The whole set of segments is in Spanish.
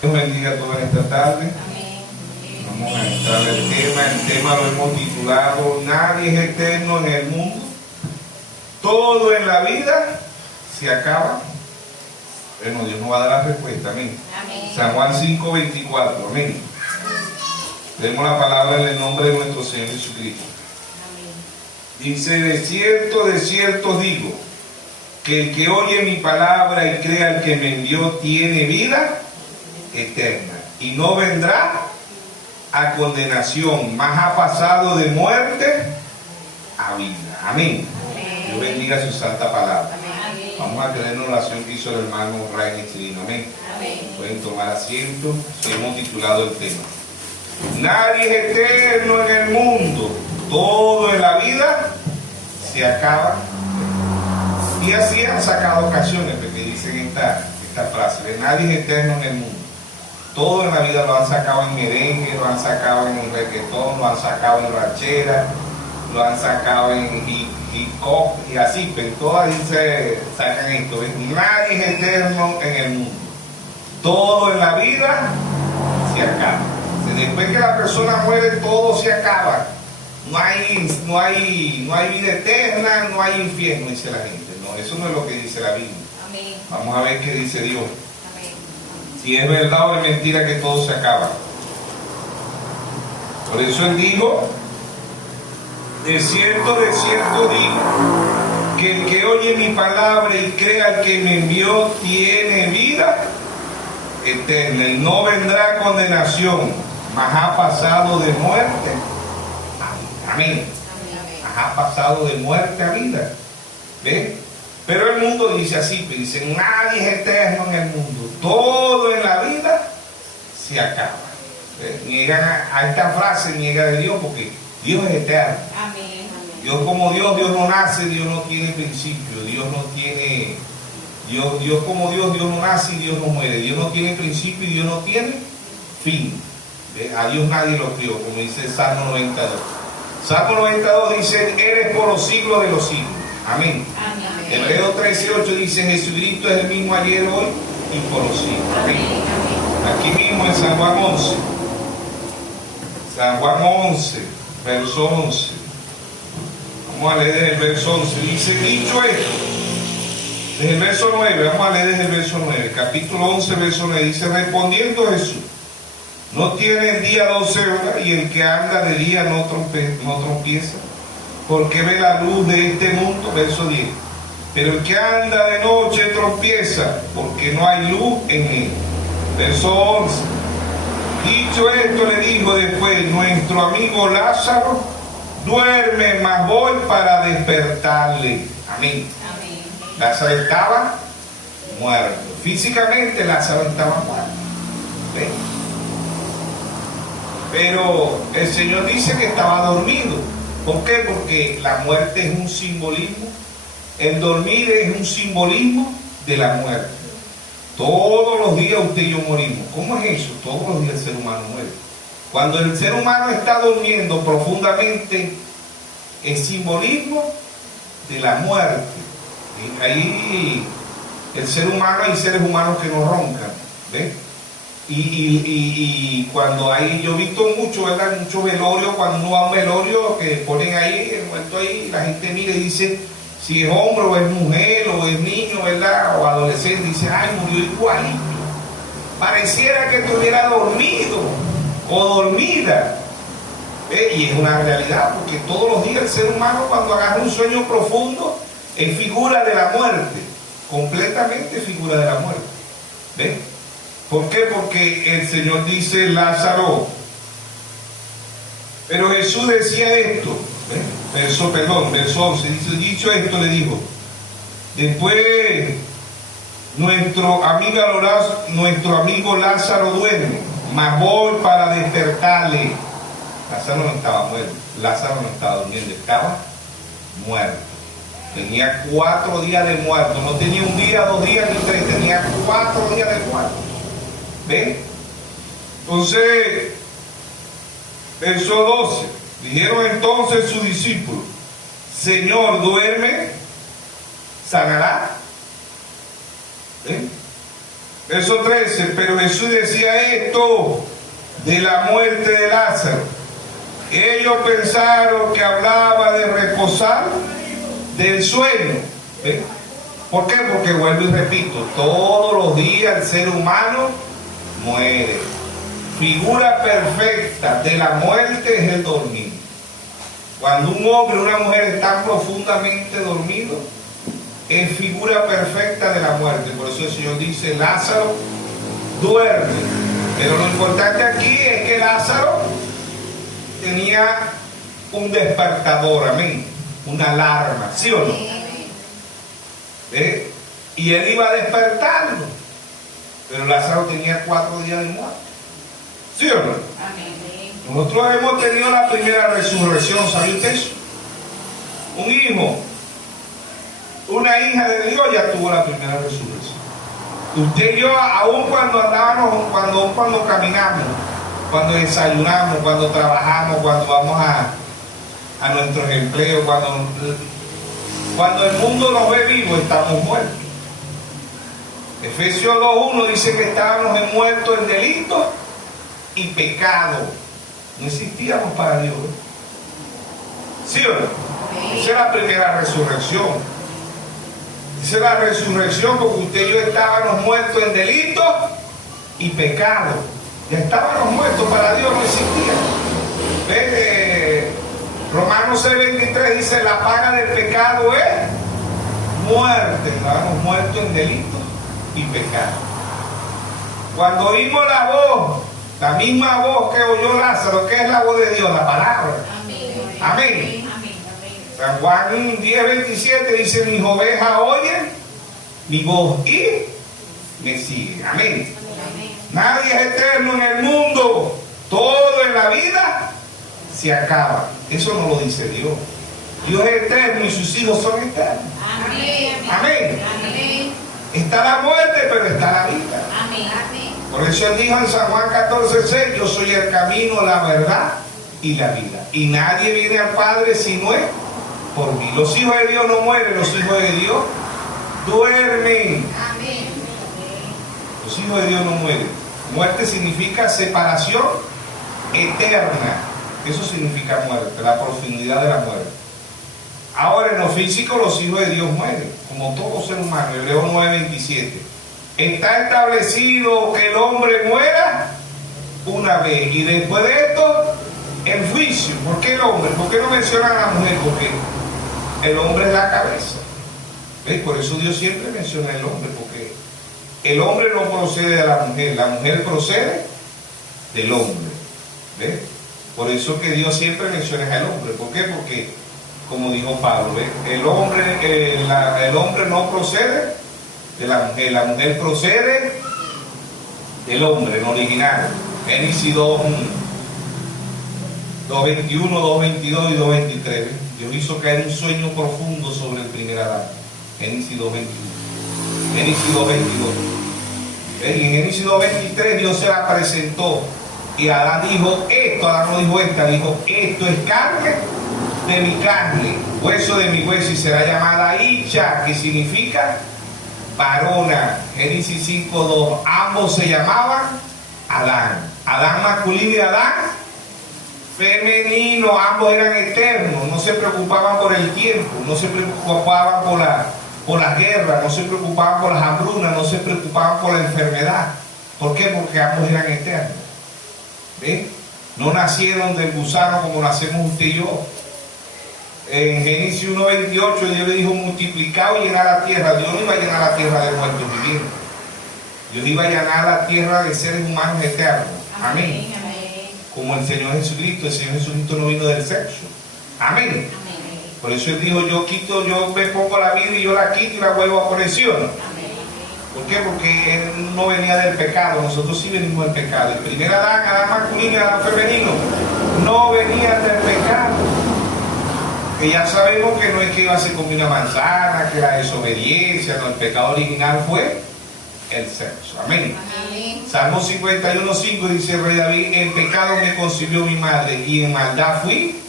Dios bendiga a todos en esta tarde. Amén. Vamos a entrar al tema. El tema lo hemos titulado Nadie es eterno en el mundo. Todo en la vida se acaba. Bueno, Dios nos va a dar la respuesta. Amén. Amén. San Juan 5:24. Amén. Leemos la palabra en el nombre de nuestro Señor Jesucristo. Amén. Dice: de cierto os digo, que el que oye mi palabra y crea al que me envió tiene vida eterna, y no vendrá a condenación, mas ha pasado de muerte a vida. Amén. Dios bendiga su santa palabra. Amén. Vamos a tener una oración que hizo el hermano Ray Chirino. Amén. Amén. Pueden tomar asiento. Hemos titulado el tema Nadie es eterno en el mundo. Todo en la vida se acaba. Y así han sacado ocasiones porque dicen esta frase de nadie es eterno en el mundo. Todo en la vida lo han sacado en merengue, lo han sacado en reggaetón, lo han sacado en ranchera, lo han sacado en hip hop y así, pero todas se sacan esto. Nadie es eterno en el mundo. Todo en la vida se acaba. Después que la persona muere, todo se acaba. No hay vida eterna, no hay infierno, dice la gente. No, eso no es lo que dice la Biblia. Amén. Vamos a ver qué dice Dios. Amén. Si es verdad o es mentira que todo se acaba. Por eso él dijo: de cierto digo, que el que oye mi palabra y crea al que me envió tiene vida eterna y no vendrá a condenación, mas ha pasado de muerte a vida. Amén. Mas ha pasado de muerte a vida. ¿Ven? Pero el mundo dice así, dice: nadie es eterno en el mundo. Todo en la vida se acaba. Niegan a esta frase, niega de Dios, porque Dios es eterno. Amén. Dios como Dios no nace, Dios no tiene principio, Dios no tiene... Dios como Dios no nace y Dios no muere. Dios no tiene principio y Dios no tiene fin. A Dios nadie lo crió, como dice el Salmo 92. Salmo 92 dice: eres por los siglos de los siglos. Amén. Amén. Hebreos 13:8 dice: Jesucristo es el mismo ayer, hoy y por los siglos. Amén. Aquí mismo en San Juan 11. San Juan 11, verso 11. Vamos a leer desde el verso 11. Dice: dicho esto, desde el verso 9, vamos a leer desde el verso 9. Capítulo 11, verso 9. Dice: respondiendo Jesús: no tiene el día 12 horas, y el que anda de día no tropieza, porque ve la luz de este mundo. Verso 10. Pero el que anda de noche tropieza, porque no hay luz en él. Verso 11. Dicho esto, le dijo después: nuestro amigo Lázaro duerme, mas voy para despertarle. Amén. Amén. Lázaro estaba muerto. Físicamente Lázaro estaba muerto. ¿Ven? Pero el Señor dice que estaba dormido. ¿Por qué? Porque la muerte es un simbolismo. El dormir es un simbolismo de la muerte. Todos los días usted y yo morimos. ¿Cómo es eso? Todos los días el ser humano muere. Cuando el ser humano está durmiendo profundamente, es simbolismo de la muerte. Y ahí el ser humano, hay seres humanos que no roncan. ¿Ves? Y cuando hay, yo he visto mucho, ¿verdad? Mucho velorio, cuando uno va a un velorio que ponen ahí, el muerto ahí, la gente mira y dice si es hombre o es mujer o es niño, ¿verdad? O adolescente, dice: ay, murió igualito. Pareciera que estuviera dormido o dormida. Y es una realidad, porque todos los días el ser humano, cuando agarra un sueño profundo, es figura de la muerte, completamente figura de la muerte. ¿Ven? ¿Por qué? Porque el Señor dice: Lázaro. Pero Jesús decía esto, verso 11, dice: dicho esto, le dijo, después nuestro amigo Lázaro duerme, mas voy para despertarle. Lázaro no estaba muerto, Lázaro no estaba durmiendo, estaba muerto. Tenía 4 días de muerto, no tenía un día, 2 días ni 3, tenía 4 días de muerto. ¿Ven? Entonces, verso 12, dijeron entonces sus discípulos: Señor, ¿duerme? ¿Sanará? ¿Ven? Verso 13, pero Jesús decía esto de la muerte de Lázaro. Ellos pensaron que hablaba de reposar del sueño. ¿Ve? ¿Por qué? Porque vuelvo y repito, todos los días el ser humano muere. Figura perfecta de la muerte es el dormir. Cuando un hombre o una mujer están profundamente dormidos, es figura perfecta de la muerte. Por eso el Señor dice, Lázaro duerme. Pero lo importante aquí es que Lázaro tenía un despertador, amén, una alarma, ¿sí o no? ¿Ve? Y él iba a despertarlo, pero Lázaro tenía 4 días de muerte, ¿sí o no? Amén. Nosotros hemos tenido la primera resurrección, ¿sabe usted eso? Un hijo, una hija de Dios ya tuvo la primera resurrección. Usted y yo, aún cuando andábamos, cuando caminamos, cuando desayunamos, cuando trabajamos, cuando vamos a nuestros empleos, cuando el mundo nos ve vivos, estamos muertos. Efesios 2:1 dice que estábamos muertos en delitos y pecados. No existíamos para Dios. ¿Sí o no? Esa es la primera resurrección. Esa es la resurrección porque usted y yo estábamos muertos en delitos y pecados. Ya estábamos muertos para Dios, no existía. Romanos 6:23 dice, la paga del pecado es muerte. Estábamos muertos en delitos y pecados. Cuando oímos la misma voz que oyó Lázaro, ¿qué es la voz de Dios? La palabra. Amén. Amén. San Juan 10:27 dice, mis ovejas oyen mi voz y me siguen. Amén. Nadie es eterno en el mundo. Todo en la vida se acaba. Eso no lo dice Dios. Dios es eterno y sus hijos son eternos. Amén. Amén. Amén. Está la muerte, pero está la vida. Amén. Por eso él dijo en San Juan 14:6, yo soy el camino, la verdad y la vida. Y nadie viene al Padre si no es por mí. Los hijos de Dios no mueren, los hijos de Dios duermen. Amén. Los hijos de Dios no mueren. Muerte significa separación eterna. Eso significa muerte, la profundidad de la muerte. Ahora en lo físico los hijos de Dios mueren, como todo ser humano. Hebreos 9:27. Está establecido que el hombre muera una vez y después de esto el juicio. ¿Por qué el hombre? ¿Por qué no mencionan a la mujer? Porque el hombre es la cabeza. ¿Ves? Por eso Dios siempre menciona al hombre, porque el hombre no procede de la mujer procede del hombre. ¿Ves? Por eso que Dios siempre menciona al hombre. ¿Por qué? Porque, como dijo Pablo, ¿ves? El hombre no procede de la mujer procede del hombre, en original. Génesis 2:1, 2:21, 2:22 y 2:23. Dios hizo caer un sueño profundo sobre el primer Adán. Génesis 2:21. Génesis 2:22. En Génesis 2:23 Dios se la presentó y Adán dijo esto, Adán no dijo esta, dijo esto es carne de mi carne, hueso de mi hueso, y será llamada Isha, que significa varona. Génesis 5:2. Ambos se llamaban Adán. Adán masculino y Adán femenino. Ambos eran eternos. No se preocupaban por el tiempo. No se preocupaban por la guerra. No se preocupaban por las hambrunas. No se preocupaban por la enfermedad. ¿Por qué? Porque ambos eran eternos. ¿Ven? No nacieron del gusano como nacemos usted y yo. En Génesis 1:28 Dios le dijo multiplicado y llenar la tierra. Dios no iba a llenar la tierra de muertos vivientes. Dios iba a llenar la tierra de seres humanos eternos. Amén. Como el Señor Jesucristo. El Señor Jesucristo no vino del sexo. Amén. Por eso Él dijo, yo me pongo la vida y yo la quito y la vuelvo a poner, ¿sí o no? ¿Por qué? Porque Él no venía del pecado. Nosotros sí venimos del pecado. El primer Adán masculino y Adán femenino, no venían del pecado. Que ya sabemos que no es que iba a ser como una manzana, que la desobediencia, no, el pecado original fue el sexo. Amén. Salmo 51:5 dice el rey David, en pecado me concibió mi madre y en maldad fui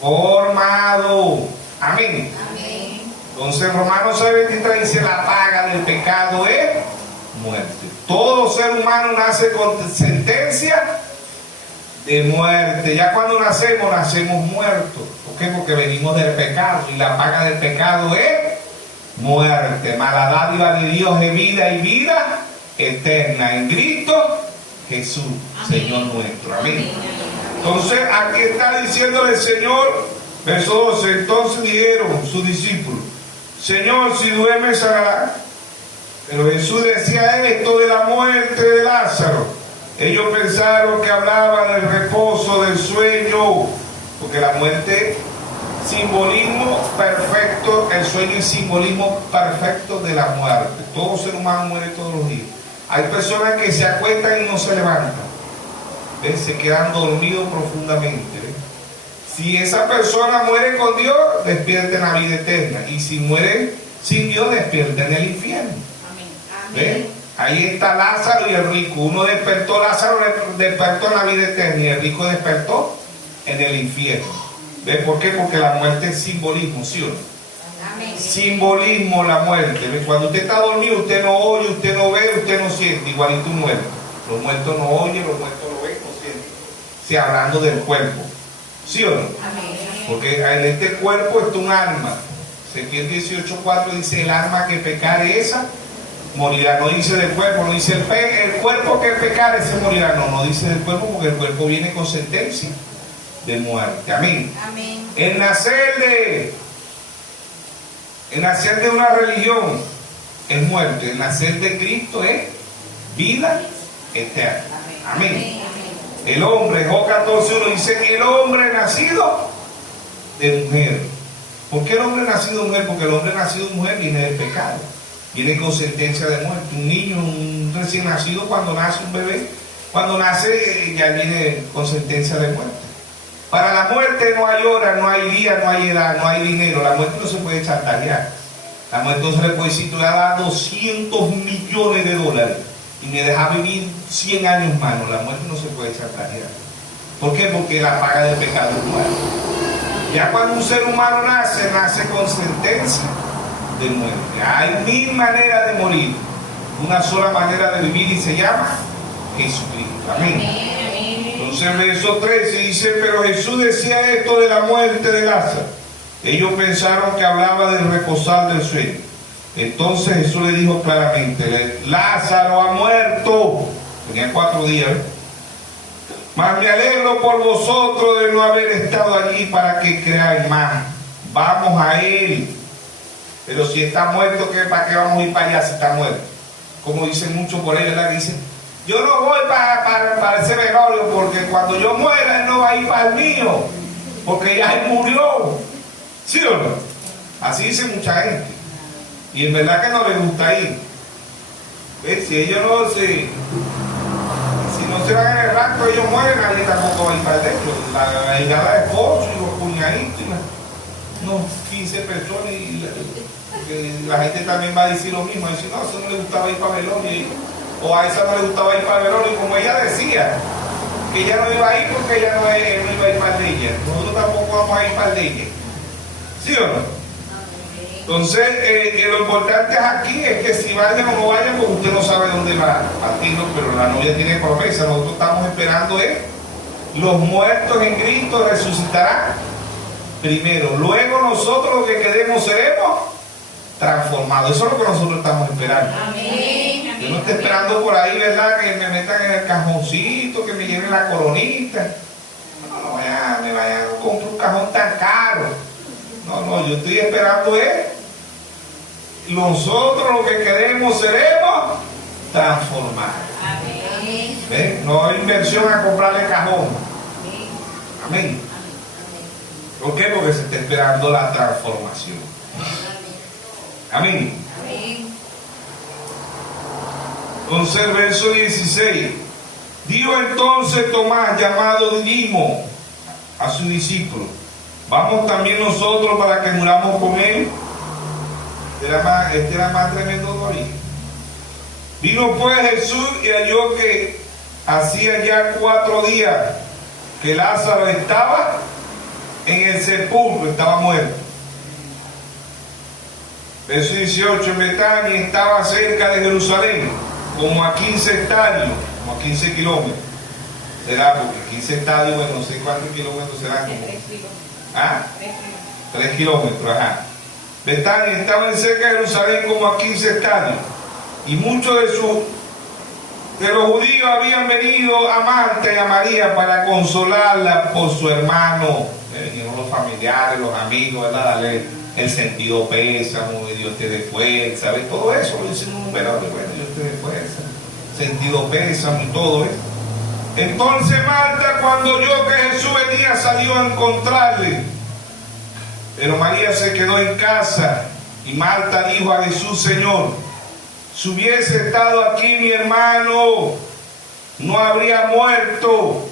formado. Amén. Entonces Romanos 6:23 dice, la paga del pecado es muerte. Todo ser humano nace con sentencia de muerte. Ya cuando nacemos, nacemos muertos. ¿Por qué? Porque venimos del pecado y la paga del pecado es muerte. Mas la dádiva de Dios es vida y vida eterna en Cristo Jesús, Señor nuestro. Amén. Entonces aquí está diciéndole el Señor, verso 12, entonces dijeron sus discípulos, Señor, si duermes sanará. Pero Jesús decía esto de la muerte de Lázaro. Ellos pensaron que hablaba del reposo, del sueño, porque la muerte, simbolismo perfecto, el sueño es simbolismo perfecto de la muerte. Todo ser humano muere todos los días. Hay personas que se acuestan y no se levantan, ¿ves? Se quedan dormidos profundamente, ¿ves? Si esa persona muere con Dios, despierta en la vida eterna, y si muere sin Dios, despierta en el infierno. ¿Ves? Ahí está Lázaro y el rico. Uno despertó, Lázaro despertó en la vida eterna y el rico despertó en el infierno. ¿Ves por qué? Porque la muerte es simbolismo, ¿sí o no? Amén. Simbolismo la muerte. ¿Ves? Cuando usted está dormido, usted no oye, usted no ve, usted no siente. Igualito un muerto. Los muertos no oyen, los muertos no ven, no sienten. Sí, hablando del cuerpo. ¿Sí o no? Amén. Porque en este cuerpo está un alma. Ezequiel 18:4 dice, el alma que pecare esa morirá. No dice del cuerpo, no dice el cuerpo que pecare ese morirá. No, no dice del cuerpo, porque el cuerpo viene con sentencia de muerte. Amén. Amén. El nacer de una religión es muerte. El nacer de Cristo es vida eterna. Amén. El hombre, Job 14:1 dice, el hombre nacido de mujer. ¿Por qué el hombre nacido de mujer? Porque el hombre nacido de mujer viene del pecado, viene con sentencia de muerte. Un niño, un recién nacido, cuando nace un bebé, cuando nace ya viene con sentencia de muerte. Para la muerte no hay hora, no hay día, no hay edad, no hay dinero. La muerte no se puede chantajear. La muerte no se le puede decir, tú le vas a dar 200 millones de dólares y me dejas vivir 100 años más. No, la muerte no se puede chantajear. ¿Por qué? Porque la paga del pecado es muerte. Ya cuando un ser humano nace, nace con sentencia de muerte. Hay 1000 maneras de morir. Una sola manera de vivir y se llama Jesucristo. Amén. Entonces el verso 13 dice, pero Jesús decía esto de la muerte de Lázaro. Ellos pensaron que hablaba del reposar del sueño. Entonces Jesús le dijo claramente, Lázaro ha muerto. Tenía 4 días, ¿eh? Mas me alegro por vosotros de no haber estado allí para que creáis más. Vamos a él. Pero si está muerto, ¿para qué vamos a ir para allá si está muerto? Como dicen muchos por ahí, ¿verdad? Dicen, yo no voy para ese velorio porque cuando yo muera él no va a ir para el mío, porque ya él murió. ¿Sí o no? Así dice mucha gente. Y en verdad que no les gusta ir. ¿Ves? Si ellos no se van en el rapto, ellos mueren, nadie tampoco va a ir para adentro. La hija de esposo y los cuñaditos, unos 15 personas, y la gente también va a decir lo mismo. Dice, no, a eso no le gustaba ir para velorio, o a esa no le gustaba ir para velorio, como ella decía, que ella no iba a ir porque ella no iba a ir para el de ella. Nosotros tampoco vamos a ir para el de ella. ¿Sí o no? Entonces, que lo importante aquí es que si vayan o no vayan, pues usted no sabe dónde va a partirlo, pero la novia tiene promesa. Nosotros estamos esperando los muertos en Cristo resucitarán primero. Luego nosotros los que quedemos seremos transformados. Eso es lo que nosotros estamos esperando. Amén. Yo no estoy esperando por ahí, ¿verdad? Que me metan en el cajoncito, que me lleven la coronita. No me vayan a comprar un cajón tan caro. No, yo estoy esperando nosotros lo que queremos seremos transformados. Amén. ¿Ven? No hay inversión a comprarle cajón. Amén. ¿Por qué? Porque se está esperando la transformación. Amén. Amén. Entonces el verso 16. Dijo entonces Tomás, llamado Didimo, a su discípulo, vamos también nosotros para que muramos con él. Este era más tremendo todavía. Vino pues Jesús y halló que hacía ya 4 días que Lázaro estaba en el sepulcro, estaba muerto. Verso 18, en Betania estaba cerca de Jerusalén, como a 15 estadios, como a 15 kilómetros. Será porque 15 estadios, bueno, no sé cuántos kilómetros serán. Como, 3 kilómetros. ¿ah? 3 kilómetros. 3 kilómetros, ajá. Betania estaba cerca de Jerusalén como a 15 estadios. Y muchos de los judíos habían venido a Marta y a María para consolarla por su hermano. Vinieron los familiares, los amigos, ¿verdad? Darle el sentido pésamo, y Dios te dé fuerza, ¿sabes? Todo eso lo dice un número de bueno, Dios te dé fuerza, sentido pésamo y todo eso. Entonces Marta, cuando oyó que Jesús venía, salió a encontrarle. Pero María se quedó en casa. Y Marta dijo a Jesús: Señor, si hubiese estado aquí mi hermano, no habría muerto.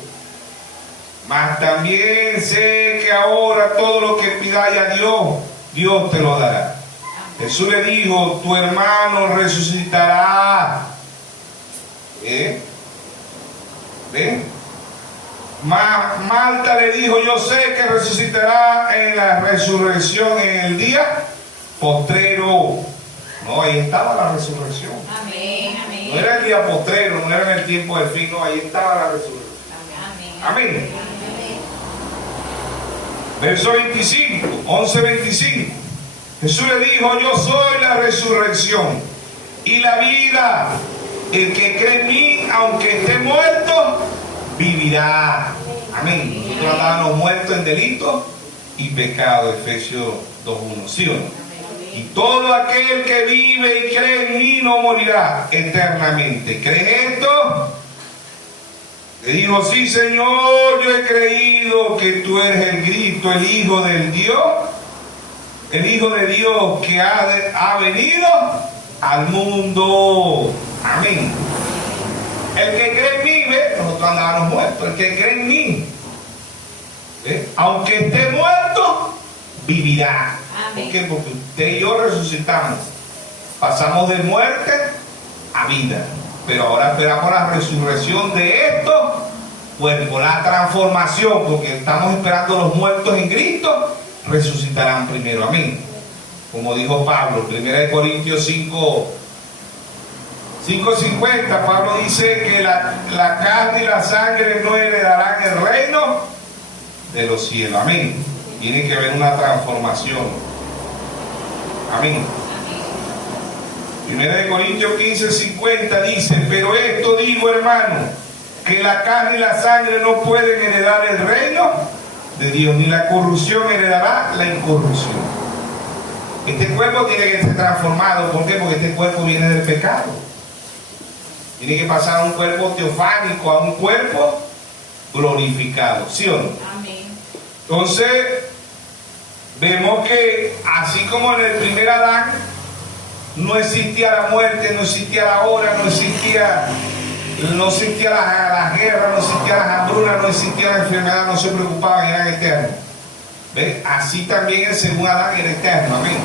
Mas también sé que ahora todo lo que pidáis a Dios, Dios te lo dará. Jesús le dijo: tu hermano resucitará. ¿Ve? Marta le dijo: yo sé que resucitará en la resurrección en el día postrero. No, ahí estaba la resurrección. Amén. No era el día postrero, no era en el tiempo del fin, no, ahí estaba la resurrección. Amén. Verso 25, 11:25. Jesús le dijo: yo soy la resurrección y la vida. El que cree en mí, aunque esté muerto, vivirá. Amén. Nosotros andábamos muertos en delitos y pecado, Efesios 2:1. ¿Sí o no? Y todo aquel que vive y cree en mí no morirá eternamente. ¿Crees esto? Le dijo: sí, Señor, yo he creído que tú eres el Cristo, el Hijo del Dios, el Hijo de Dios que ha venido al mundo. Amén. El que cree en mí, ¿ve? Nosotros andábamos muertos. El que cree en mí, ¿ve? Aunque esté muerto, vivirá. Amén. ¿Por qué? Porque usted y yo resucitamos. Pasamos de muerte a vida. Pero ahora esperamos la resurrección de estos cuerpos, la transformación, porque estamos esperando los muertos en Cristo, resucitarán primero. Amén. Como dijo Pablo, 1 Corintios 5:50, Pablo dice que la carne y la sangre no heredarán el reino de los cielos. Amén. Tiene que haber una transformación. Amén. 1 Corintios 15:50 dice: pero esto digo, hermano, que la carne y la sangre no pueden heredar el reino de Dios, ni la corrupción heredará la incorrupción. Este cuerpo tiene que ser transformado. ¿Por qué? Porque este cuerpo viene del pecado. Tiene que pasar a un cuerpo teofánico, a un cuerpo glorificado. ¿Sí o no? Amén. Entonces, vemos que así como en el primer Adán no existía la muerte, no existía la hora, no existía la guerra, no existía la hambruna, no existía la enfermedad, no se preocupaban, eran eternos. ¿Ves? Así también el segundo Adán era eterno. Amén.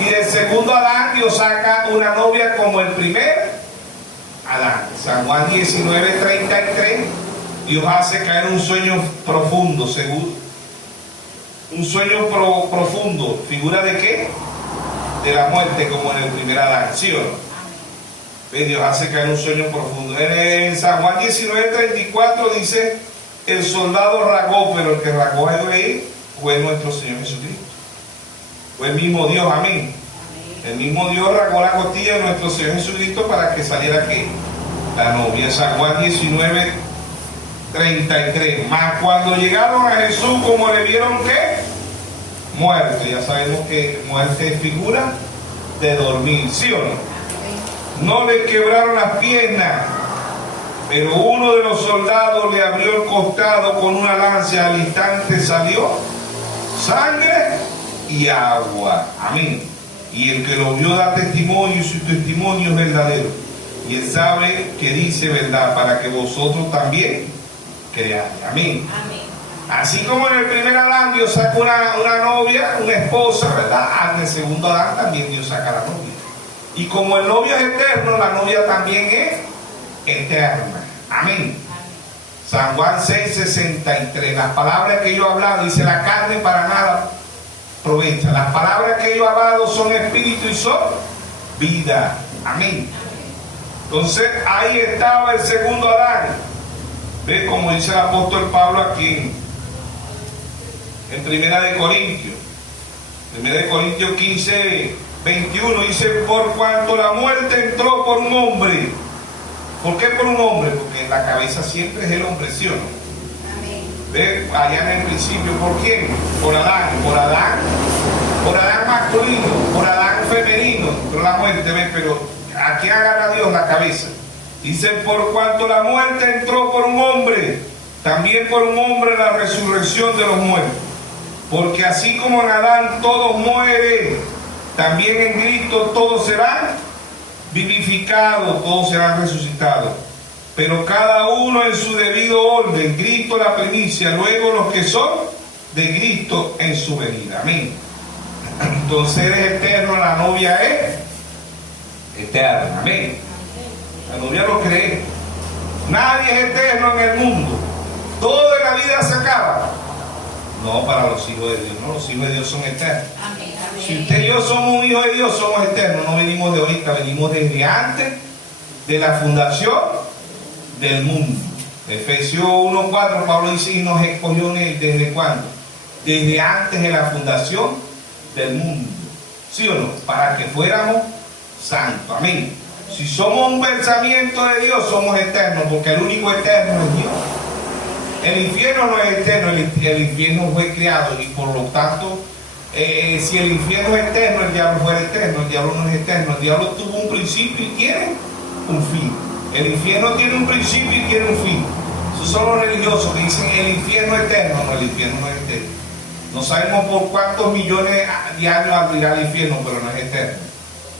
Y del segundo Adán Dios saca una novia como el primer Adán. San Juan 19:33, Dios hace caer un sueño profundo, seguro. Un sueño profundo. ¿Figura de qué? De la muerte, como en el primer Adán. ¿Sí o no? ¿Ves? Dios hace caer un sueño profundo. En San Juan 19:34 dice: el soldado ragó, pero el que ragó ahí fue nuestro Señor Jesucristo. Fue el mismo Dios. Amén. El mismo Dios ragó la costilla de nuestro Señor Jesucristo para que saliera aquí la novia. San Juan 19:33. Mas cuando llegaron a Jesús, como le vieron que muerto, ya sabemos que muerte es figura de dormir, ¿sí o no? No le quebraron las piernas, pero uno de los soldados le abrió el costado con una lanza. Al instante salió sangre y agua. Amén. Y el que lo vio da testimonio, y su testimonio es verdadero. Y él sabe que dice verdad, para que vosotros también creáis. Amén. Amén. Así como en el primer Adán Dios saca una novia, una esposa, ¿verdad? En el segundo Adán también Dios saca la novia. Y como el novio es eterno, la novia también es eterna. Amén. San Juan 6:63. Las palabras que yo he hablado, dice: la carne para nada aprovecha. Las palabras que yo he hablado son espíritu y son vida. Amén. Entonces ahí estaba el segundo Adán. ¿Ve? Como dice el apóstol Pablo aquí en Primera de Corintios. Primera de Corintios 15, 21 dice: por cuanto la muerte entró por un hombre. ¿Por qué por un hombre? Porque en la cabeza siempre es el hombre, ¿sí o no? ¿Ve? Allá en el principio, ¿por quién? Por Adán, por Adán masculino, por Adán femenino, por la muerte, ¿ve? Pero ¿a quién agarra Dios? La cabeza. Dice: por cuanto la muerte entró por un hombre, también por un hombre la resurrección de los muertos. Porque así como en Adán todos mueren, también en Cristo todos serán vivificados, todos serán resucitados. Pero cada uno en su debido orden. Cristo la primicia, luego los que son de Cristo en su venida. Amén. Entonces eres eterno, la novia es eterna. Amén. La novia lo cree. Nadie es eterno en el mundo. Todo en la vida se acaba. No, para los hijos de Dios, no, los hijos de Dios son eternos. Amén. Amén. Si usted y yo somos un hijo de Dios, somos eternos. No venimos de ahorita, venimos desde antes de la fundación del mundo. Efesios 1:4, Pablo dice: y nos escogió en él. ¿Desde cuándo? Desde antes de la fundación del mundo. ¿Sí o no? Para que fuéramos santos. Amén. Si somos un pensamiento de Dios, somos eternos, porque el único eterno es Dios. El infierno no es eterno, el infierno fue creado, y por lo tanto, si el infierno es eterno, el diablo fuera eterno. El diablo no es eterno. El diablo tuvo un principio y tiene un fin. El infierno tiene un principio y tiene un fin. Esos son los religiosos que dicen el infierno es eterno. No, el infierno no es eterno. No sabemos por cuántos millones de años abrirá el infierno, pero no es eterno.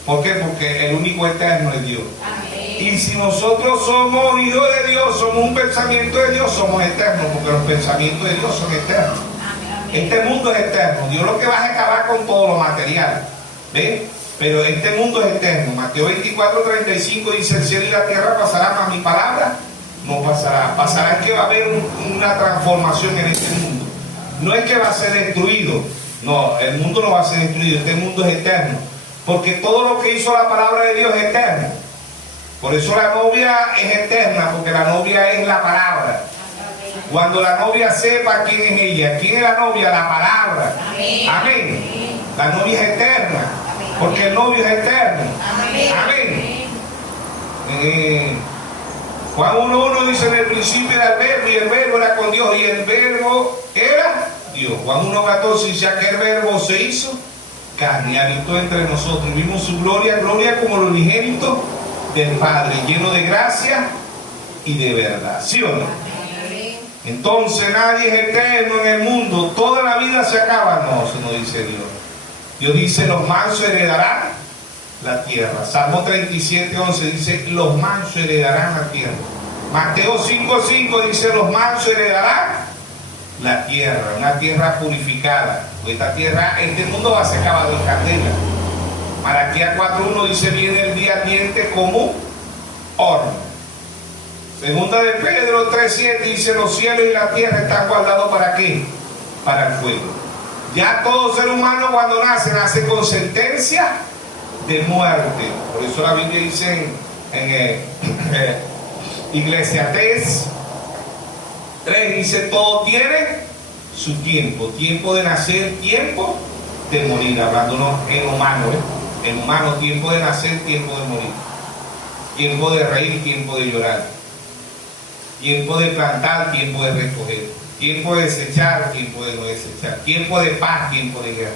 ¿Por qué? Porque el único eterno es Dios. Amén. Y si nosotros somos hijos de Dios, somos un pensamiento de Dios, somos eternos, porque los pensamientos de Dios son eternos. Amén. Este mundo es eterno. Dios lo que va a acabar con todo lo material. ¿Ven? Pero este mundo es eterno. Mateo 24:35 dice: el cielo y la tierra pasarán, mas mi palabra no pasará. Pasará es que va a haber una transformación en este mundo. No es que va a ser destruido. No, el mundo no va a ser destruido. Este mundo es eterno. Porque todo lo que hizo la palabra de Dios es eterno. Por eso la novia es eterna, porque la novia es la palabra. Cuando la novia sepa quién es ella, quién es la novia, la palabra. Amén. Amén. La novia es eterna, porque el novio es eterno. Amén. Amén. Juan 1:1 dice: en el principio era el verbo, y el verbo era con Dios, y el verbo era Dios. Juan 1:14 dice: aquel verbo se hizo carne y habitó entre nosotros, y vimos su gloria, gloria como el unigénito del Padre, lleno de gracia y de verdad. ¿Sí o no? Entonces nadie es eterno en el mundo. Toda la vida se acaba. No, eso no dice Dios. Dios dice: los mansos heredarán la tierra. Salmo 37:11 dice: los mansos heredarán la tierra. Mateo 5:5 dice: los mansos heredarán la tierra, una tierra purificada. Esta tierra, este mundo va a ser acabado en candela. Malaquías 4:1 dice: viene el día ardiente como horno. Segunda de Pedro 3:7 dice: los cielos y la tierra están guardados ¿para qué? Para el fuego. Ya todo ser humano cuando nace con sentencia de muerte. Por eso la Biblia dice en Eclesiastés 3 dice: todo tiene su tiempo. Tiempo de nacer, tiempo de morir. Hablándonos en humano, en humano, tiempo de nacer, tiempo de morir. Tiempo de reír, tiempo de llorar. Tiempo de plantar, tiempo de recoger. Tiempo de desechar, tiempo de no desechar. Tiempo de paz, tiempo de guerra.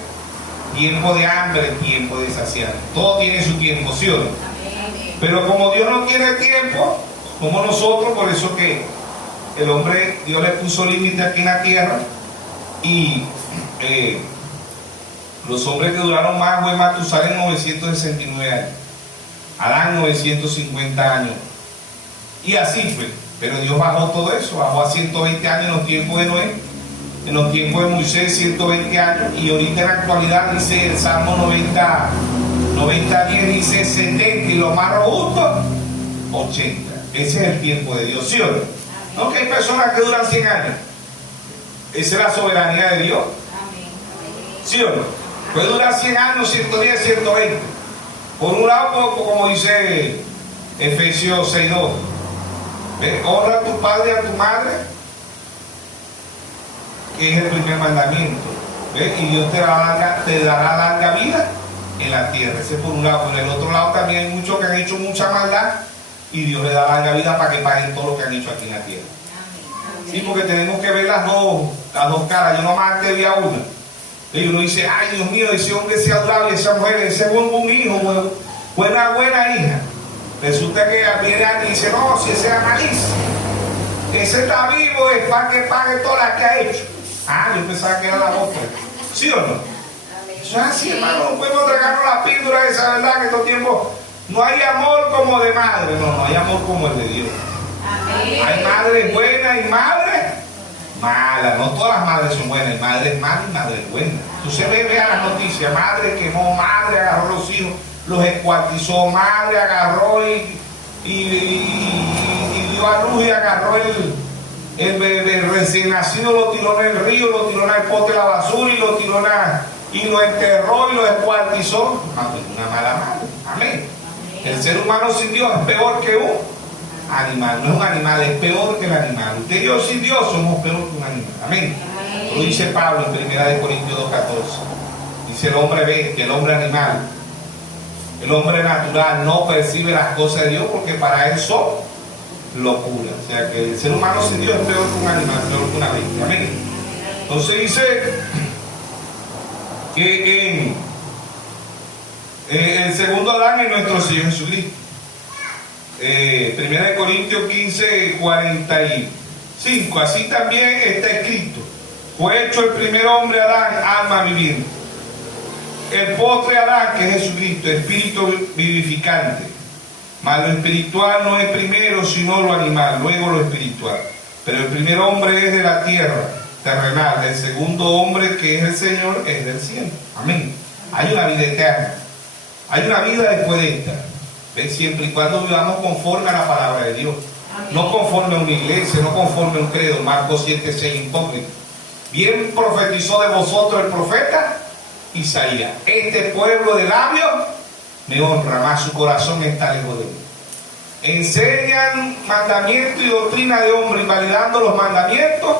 Tiempo de hambre, tiempo de saciar. Todo tiene su tiempo, ¿sí o no? Pero como Dios no tiene tiempo, como nosotros, por eso que el hombre, Dios le puso límite aquí en la tierra. Y los hombres que duraron más fue Matusalén 969 años. Adán 950 años. Y así fue. Pero Dios bajó todo eso, bajó a 120 años en los tiempos de Noé, en los tiempos de Moisés 120 años, y ahorita en la actualidad dice el Salmo 90:10 dice 70, y lo más robusto 80. Ese es el tiempo de Dios, ¿sí o no? No que hay personas que duran 100 años. Esa es la soberanía de Dios. ¿Sí o no? Puede durar 100 años, 110, 120. Por un lado, como dice Efesios 6:2. Honra a tu padre y a tu madre, que es el primer mandamiento. Y Dios te dará larga vida en la tierra. Ese por un lado. Por el otro lado también hay muchos que han hecho mucha maldad y Dios les da larga vida para que paguen todo lo que han hecho aquí en la tierra. Sí, porque tenemos que ver las dos caras. Yo nomás te vi a una. Y uno dice, ay Dios mío, ese hombre se adorable, esa mujer, ese buen hijo, buena hija. Resulta que viene alguien y dice, no, si ese era malísimo, ese está vivo, es para que pague todas las que ha hecho. Ah, yo pensaba que era la otra. ¿Sí o no? Eso es así, hermano. No podemos tragarnos la píldora de esa verdad que en estos tiempos no hay amor como de madre. No hay amor como el de Dios. Hay madres buenas y madres malas. No todas las madres son buenas. Hay madres malas y madres buenas. Entonces vea las noticias. Madre quemó, madre agarró los hijos, los escuartizó, madre agarró y dio a luz y agarró el bebé recién nacido, lo tiró en el río, lo tiró en el pote de la basura y lo tiró y lo enterró y lo escuartizó. Una mala madre. Amén. El ser humano sin Dios es peor que un animal. No es un animal, es peor que el animal. Usted y yo sin Dios somos peor que un animal. Amén. Lo dice Pablo en 1 Corintios 2:14. Dice el hombre bestia, el hombre animal, el hombre natural no percibe las cosas de Dios porque para él son locura. O sea que el ser humano sin Dios es peor que un animal, peor que una bestia. Amén. Entonces dice que el segundo Adán es nuestro Señor Jesucristo. 1 Corintios 15:45. Así también está escrito: fue hecho el primer hombre Adán, alma viviente. El postre Adán, que es Jesucristo, espíritu vivificante. Mas lo espiritual no es primero, sino lo animal, luego lo espiritual. Pero el primer hombre es de la tierra, terrenal. El segundo hombre, que es el Señor, es del cielo. Amén. Hay una vida eterna. Hay una vida después de esta. ¿Ven? Siempre y cuando vivamos conforme a la palabra de Dios. Amén. No conforme a una iglesia, no conforme a un credo. Marcos 7:6, hipócrita. Bien profetizó de vosotros el profeta Isaías: este pueblo de labios me honra, mas su corazón está lejos de mí. Enseñan mandamientos y doctrina de hombre, invalidando los mandamientos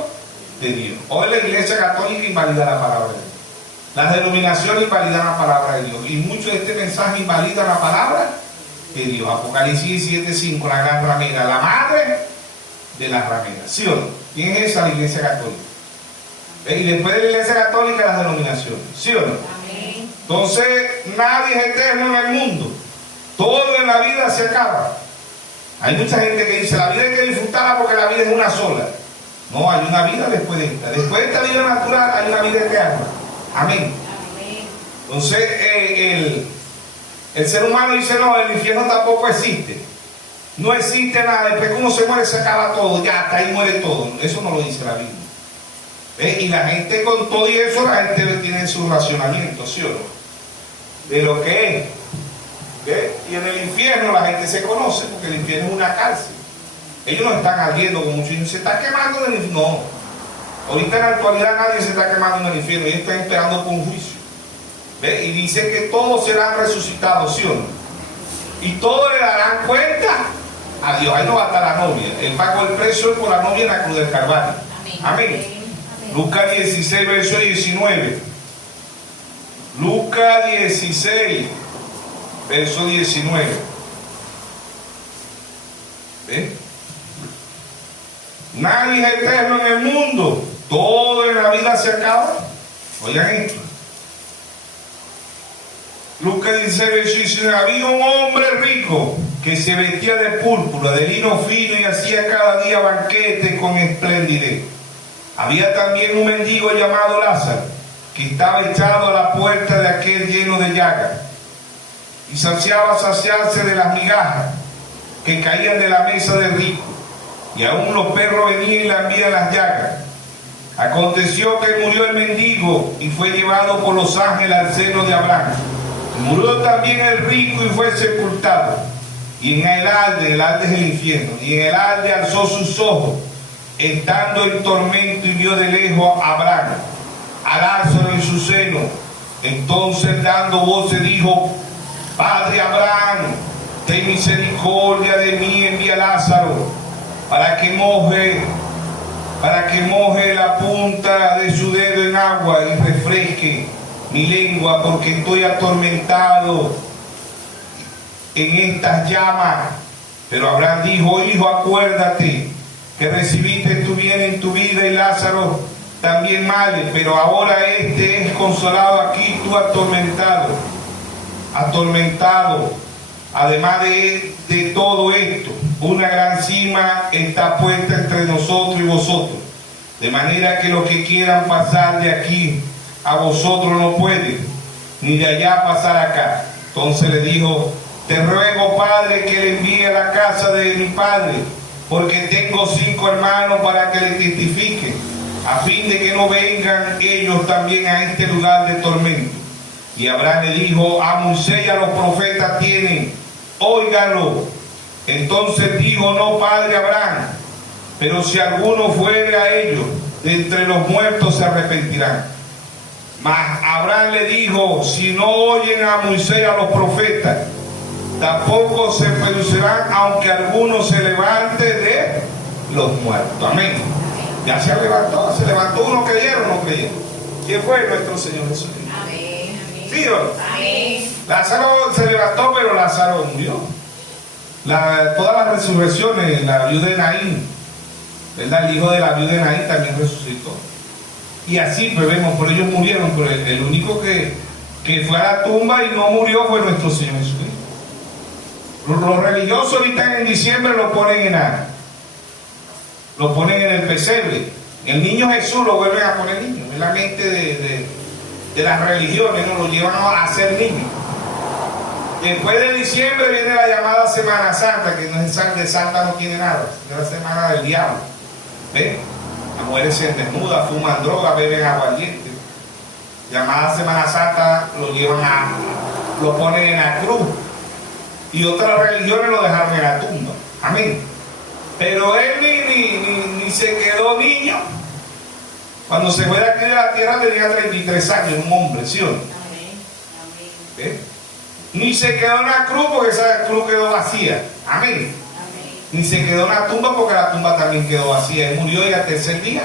de Dios. Hoy la Iglesia Católica invalida la palabra de Dios. Las denominaciones invalidan la palabra de Dios. Y mucho de este mensaje invalida la palabra de Dios. Apocalipsis 7:5, la gran ramera, la madre de las rameras. ¿Sí o no? ¿Quién es esa? La Iglesia Católica. Y después de la Iglesia Católica, las denominaciones. ¿Sí o no? Entonces, nadie es eterno en el mundo. Todo en la vida se acaba. Hay mucha gente que dice, la vida hay que disfrutarla porque la vida es una sola. No, hay una vida después de esta. Después de esta vida natural hay una vida eterna. Amén. Entonces, el ser humano dice, no, el infierno tampoco existe. No existe nada. Después que uno se muere, se acaba todo. Ya, hasta ahí muere todo. Eso no lo dice la Biblia. Y la gente con todo y eso, la gente tiene su racionamiento, ¿sí o no? De lo que es. Y en el infierno la gente se conoce, porque el infierno es una cárcel. Ellos no están ardiendo como muchos dicen, se está quemando en el infierno. No. Ahorita en la actualidad nadie se está quemando en el infierno. Ellos están esperando por un juicio. Y dice que todos serán resucitados, ¿sí o no? Y todos le darán cuenta a Dios. Ahí no va a estar la novia. Él pagó el precio por la novia en la cruz del Calvario. Amén. Lucas 16, verso 19. Lucas 16, verso 19. ¿Ven? Nadie es eterno en el mundo. Todo en la vida se acaba. Oigan esto. Lucas 16, verso 19. Había un hombre rico que se vestía de púrpura, de lino fino, y hacía cada día banquete con esplendidez. Había también un mendigo llamado Lázaro, que estaba echado a la puerta de aquel lleno de llagas, y saciaba saciarse de las migajas que caían de la mesa del rico, y aún los perros venían y lambían las llagas. Aconteció que murió el mendigo y fue llevado por los ángeles al seno de Abraham. Murió también el rico y fue sepultado. Y en el Hades es el infierno, y en el Hades alzó sus ojos, estando en tormento, y vio de lejos a Abraham, a Lázaro en su seno. Entonces dando voces dijo: Padre Abraham, ten misericordia de mí, envía a Lázaro, para que moje la punta de su dedo en agua y refresque mi lengua, porque estoy atormentado en estas llamas. Pero Abraham dijo: hijo, acuérdate que recibiste tu bien en tu vida y Lázaro también mal, pero ahora este es consolado aquí, tú atormentado. Además de todo esto, una gran cima está puesta entre nosotros y vosotros, de manera que los que quieran pasar de aquí a vosotros no pueden, ni de allá pasar acá. Entonces le dijo: te ruego, Padre, que le envíe a la casa de mi padre, porque tengo 5 hermanos, para que le testifiquen, a fin de que no vengan ellos también a este lugar de tormento. Y Abraham le dijo: a Moisés y a los profetas tienen, óiganlo. Entonces dijo: no, padre Abraham, pero si alguno fuere a ellos, de entre los muertos se arrepentirán. Mas Abraham le dijo: si no oyen a Moisés y a los profetas, tampoco se perecerán, aunque alguno se levante de los muertos. Amén. Ya se levantó uno, creyeron o no creyeron. ¿Quién fue? Nuestro Señor Jesucristo. Amén. ¿Sí o no? Amén. Lázaro se levantó, pero Lázaro murió. Todas las resurrecciones, la viuda de Naín, ¿verdad? El hijo de la viuda de Naín también resucitó. Y así pues vemos, pero ellos murieron, pero el único que fue a la tumba y no murió fue nuestro Señor Jesucristo. Los religiosos ahorita en diciembre lo ponen en el pesebre. El niño Jesús lo vuelven a poner niño. Es la mente de las religiones, ¿no? Lo llevan a ser niño. Después de diciembre viene la llamada Semana Santa, que no es de Santa, no tiene nada, es la semana del diablo. ¿Ven? Las mujeres se desnudan, fuman droga, beben aguardiente. Llamada Semana Santa lo ponen en la cruz. Y otras religiones lo dejaron en la tumba. Amén. Pero él ni se quedó niño. Cuando se fue de aquí de la tierra tenía 33 años, un hombre, ¿sí o no? Amén. ¿Eh? Ni se quedó en la cruz, porque esa cruz quedó vacía. Amén. Amén. Ni se quedó en la tumba, porque la tumba también quedó vacía. Él murió y al tercer día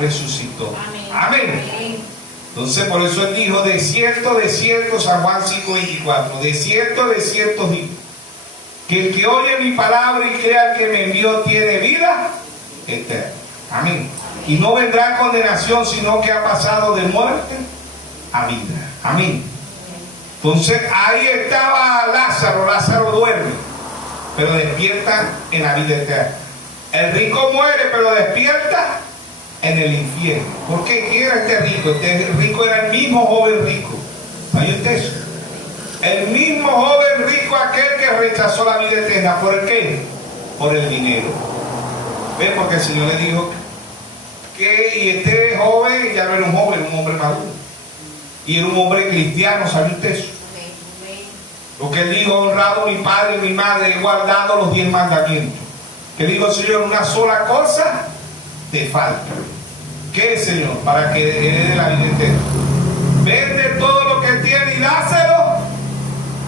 resucitó. Amén. Amén. Entonces por eso él dijo: de cierto, San Juan 5:24, de cierto digo, que el que oye mi palabra y crea que me envió tiene vida eterna. Amén. Y no vendrá condenación, sino que ha pasado de muerte a vida. Amén. Entonces ahí estaba Lázaro duerme, pero despierta en la vida eterna. El rico muere, pero despierta en el infierno. ¿Por qué? ¿Quién era este rico? Este rico era el mismo joven rico. ¿Hay usted eso? El mismo joven rico, aquel que rechazó la vida eterna. ¿Por qué? Por el dinero. ¿Ven? Porque el Señor le dijo que, y este joven ya no era un joven, un hombre maduro. Y era un hombre cristiano, ¿sabe usted eso? Lo que él dijo: honrado mi padre y mi madre, he guardado los 10 mandamientos. Que dijo el Señor: una sola cosa te falta. ¿Qué, Señor? Para que herede la vida eterna. Vende todo lo que tiene y dáselo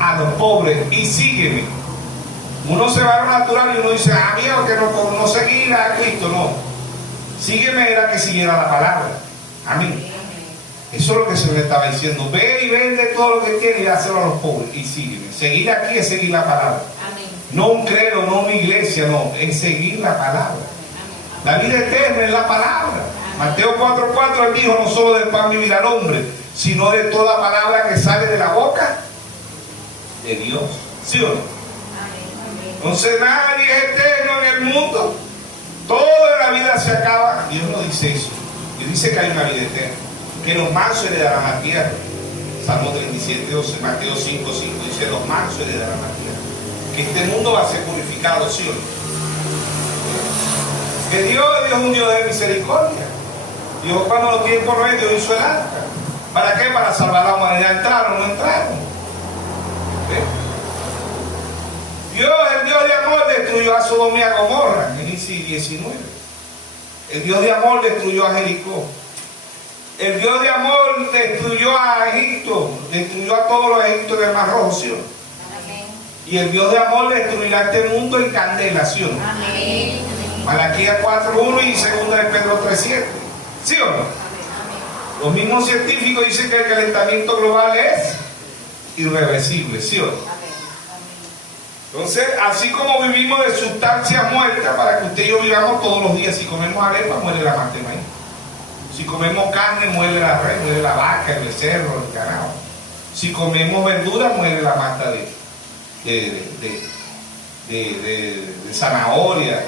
a los pobres y sígueme. Uno se va a lo natural y uno dice: ah, mira, que no seguir a Cristo. No, sígueme era que siguiera la palabra. Amén. Eso es lo que se le estaba diciendo: ve y vende todo lo que tiene y dáselo a los pobres y sígueme. Seguir aquí es seguir la palabra. Amén. No un credo, no una iglesia, no, es seguir la palabra. La vida eterna es la palabra. Mateo 4:4 él dijo: no solo del pan vivirá el hombre, sino de toda palabra que sale de la boca de Dios. ¿Sí o no? Entonces nadie es eterno en el mundo. Toda la vida se acaba. Dios no dice eso. Dios dice que hay una vida eterna, que los mansos heredarán la tierra. Salmo 37:12, Mateo 5:5 dice: los mansos heredarán la tierra. Que este mundo va a ser purificado, ¿sí o no? Que Dios es un Dios de misericordia. Dios, cuando los tiempos no es, Dios hizo el arca. ¿Para qué? Para salvar a la humanidad. ¿Entraron o no entraron? ¿Ven? Dios, el Dios de amor, destruyó a Sodoma y a Gomorra en Génesis 19. El Dios de amor destruyó a Jericó. El Dios de amor destruyó a Egipto, destruyó a todos los egipcios del Mar Rojo, ¿sí? Y el Dios de amor destruirá este mundo en candelación. Amén. Malaquías 4:1 y 2 de Pedro 3:7. ¿Sí o no? Los mismos científicos dicen que el calentamiento global es irreversible. ¿Sí o no? Entonces, así como vivimos de sustancias muertas, para que usted y yo vivamos todos los días. Si comemos arepa, muere la mata de maíz. Si comemos carne, muere la res, muere la vaca, el becerro, el ganado. Si comemos verduras, muere la mata de zanahoria,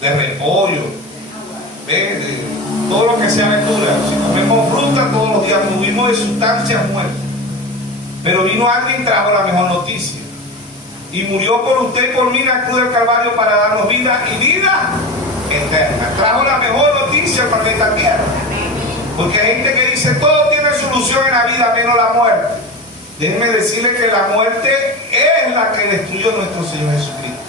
de repollo, de todo lo que sea verdura. Si comemos fruta, todos los días vivimos de sustancias muertas. Pero vino alguien y trajo la mejor noticia. Y murió por usted y por mí en la cruz del Calvario para darnos vida y vida eterna. Trajo la mejor noticia al planeta Tierra. Porque hay gente que dice todo tiene solución en la vida menos la muerte. Déjenme decirle que la muerte es la que destruyó nuestro Señor Jesucristo.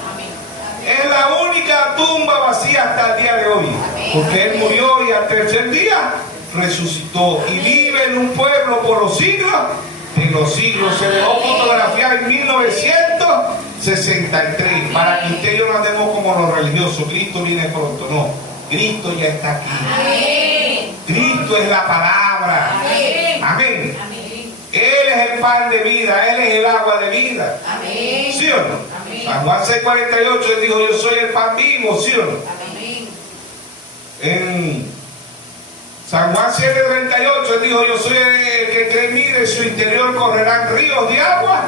Es la única tumba vacía hasta el día de hoy. Porque Él murió y al tercer día resucitó. Y vive en un pueblo por los siglos de los siglos. Se dejó fotografiar en 1963. Para que usted y yo no andemos como los religiosos. Cristo viene pronto. No. Cristo ya está aquí. Cristo es la palabra. Amén. Él es el pan de vida, Él es el agua de vida. Amén. ¿Sí o no? San Juan 6:48 Él dijo, yo soy el pan vivo, ¿sí o no? Amén. En San Juan 7:38 Él dijo, yo soy el que cree en mí, de su interior correrán ríos de agua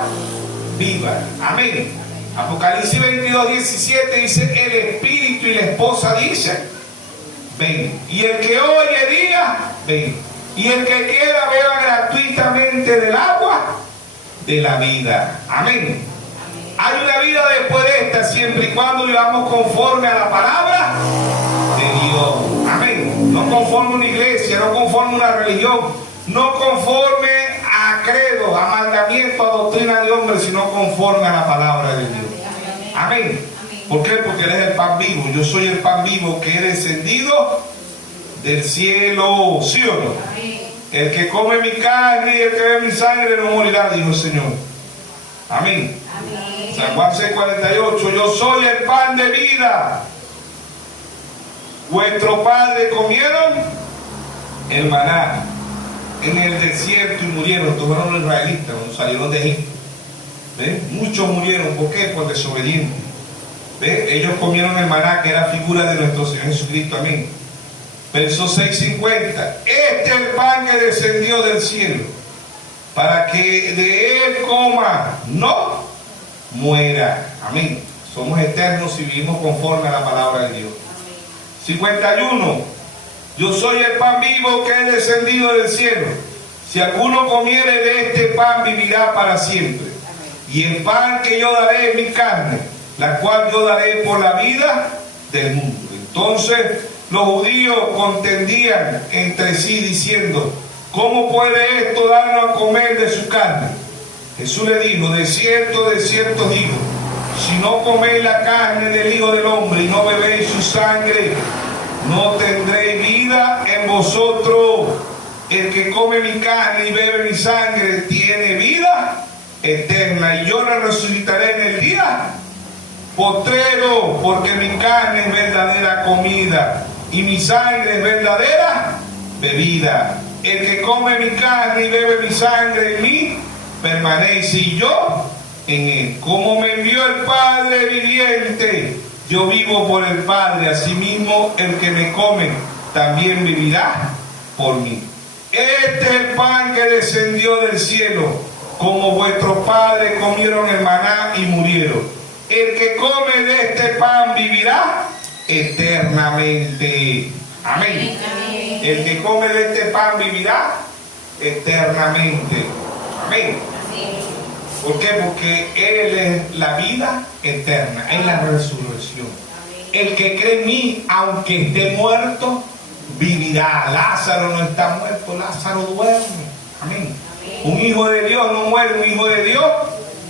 viva. Amén. Apocalipsis 22:17 dice, el espíritu y la esposa dicen, ven. Y el que oye diga, ven. Y el que quiera beba gratuitamente del agua de la vida. Amén. Hay una vida después de esta, siempre y cuando vivamos conforme a la palabra de Dios. Amén. No conforme a una iglesia, no conforme a una religión, no conforme a credo, a mandamiento, a doctrina de hombres, sino conforme a la palabra de Dios. Amén. ¿Por qué? Porque Él es el pan vivo. Yo soy el pan vivo que he descendido del cielo. ¿Sí o no? El que come mi carne y el que bebe mi sangre no morirá, dijo el Señor. Amén. San Juan 6:48, yo soy el pan de vida. Vuestros padres comieron el maná en el desierto y murieron. Estos fueron los israelitas cuando salieron de Egipto. ¿Ven? Muchos murieron. ¿Por qué? Por desobedientes. ¿Ven? Ellos comieron el maná, que era figura de nuestro Señor Jesucristo. Amén. Verso 6:50. Este es el pan que descendió del cielo, para que de él coma, no muera. Amén. Somos eternos si vivimos conforme a la palabra de Dios. 51. Yo soy el pan vivo que he descendido del cielo. Si alguno comiere de este pan, vivirá para siempre. Y el pan que yo daré es mi carne, la cual yo daré por la vida del mundo. Entonces los judíos contendían entre sí diciendo, ¿cómo puede esto darnos a comer de su carne? Jesús le dijo, de cierto digo, si no coméis la carne del Hijo del Hombre y no bebéis su sangre, no tendréis vida en vosotros. El que come mi carne y bebe mi sangre tiene vida eterna, y yo la resucitaré en el día postrero, porque mi carne es verdadera comida y mi sangre es verdadera bebida. El que come mi carne y bebe mi sangre en mí, permanece y yo en él. Como me envió el Padre viviente, yo vivo por el Padre. Asimismo, el que me come también vivirá por mí. Este es el pan que descendió del cielo, como vuestros padres comieron el maná y murieron. El que come de este pan vivirá eternamente. Amén. El que come de este pan vivirá eternamente. Amén. ¿Por qué? Porque Él es la vida eterna, es la resurrección. El que cree en mí, aunque esté muerto, vivirá. Lázaro no está muerto, Lázaro duerme. Amén. Un hijo de Dios no muere, un hijo de Dios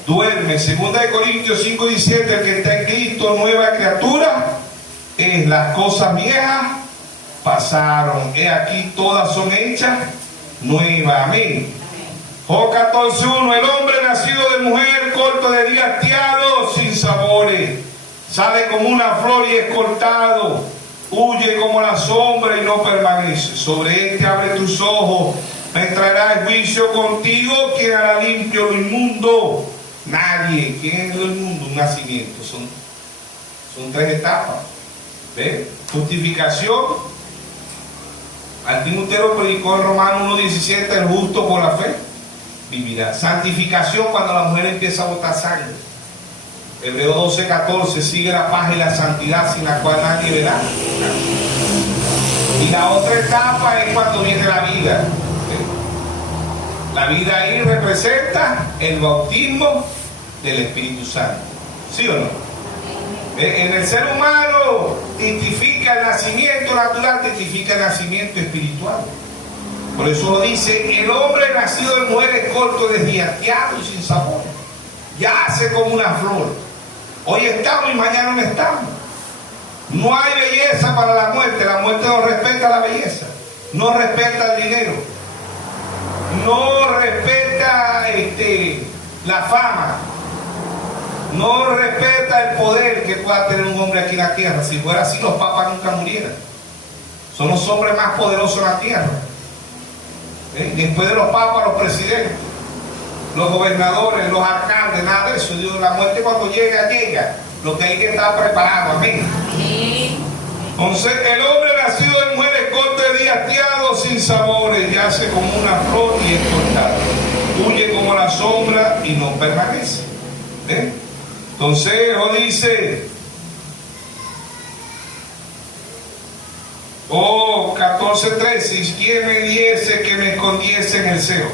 duerme. 2 Corintios 5:17, el que está en Cristo, nueva criatura es. Las cosas viejas pasaron, he aquí todas son hechas nuevas. Amén. Job 14:1, el hombre nacido de mujer, corto de día, hastiado, sin sabores, sale como una flor y es cortado, huye como la sombra y no permanece. Sobre este abre tus ojos, me traerá el juicio contigo. ¿Quién hará limpio lo inmundo? Nadie. ¿Quién es lo inmundo? Un nacimiento. Son 3 etapas. ¿Ves? Justificación. Martín Lutero predicó en Romanos 1:17, el justo por la fe vivirá. Santificación, cuando la mujer empieza a botar sangre. Hebreos 12:14, sigue la paz y la santidad sin la cual nadie verá. Y la otra etapa es cuando viene la vida. La vida ahí representa el bautismo del Espíritu Santo. ¿Sí o no? En el ser humano testifica el nacimiento natural, testifica el nacimiento espiritual. Por eso dice, el hombre nacido de mujer es corto, desdiateado y sin sabor. Yace como una flor. Hoy estamos y mañana no estamos. No hay belleza para la muerte no respeta la belleza, no respeta el dinero, no respeta la fama, no respeta el poder que pueda tener un hombre aquí en la tierra. Si fuera así, los papas nunca murieran. Son los hombres más poderosos en la tierra. Después de los papas, los presidentes, los gobernadores, los alcaldes, nada de eso. Dios, la muerte cuando llega, llega. Lo que hay que estar preparado. Amén. Entonces, el hombre nacido de mujer es corto de día, hastiado, sin sabores, yace como una flor y es cortado. Huye como la sombra y no permanece. Entonces, dice, 14:13, ¿quién me diese que me escondiese en el seno?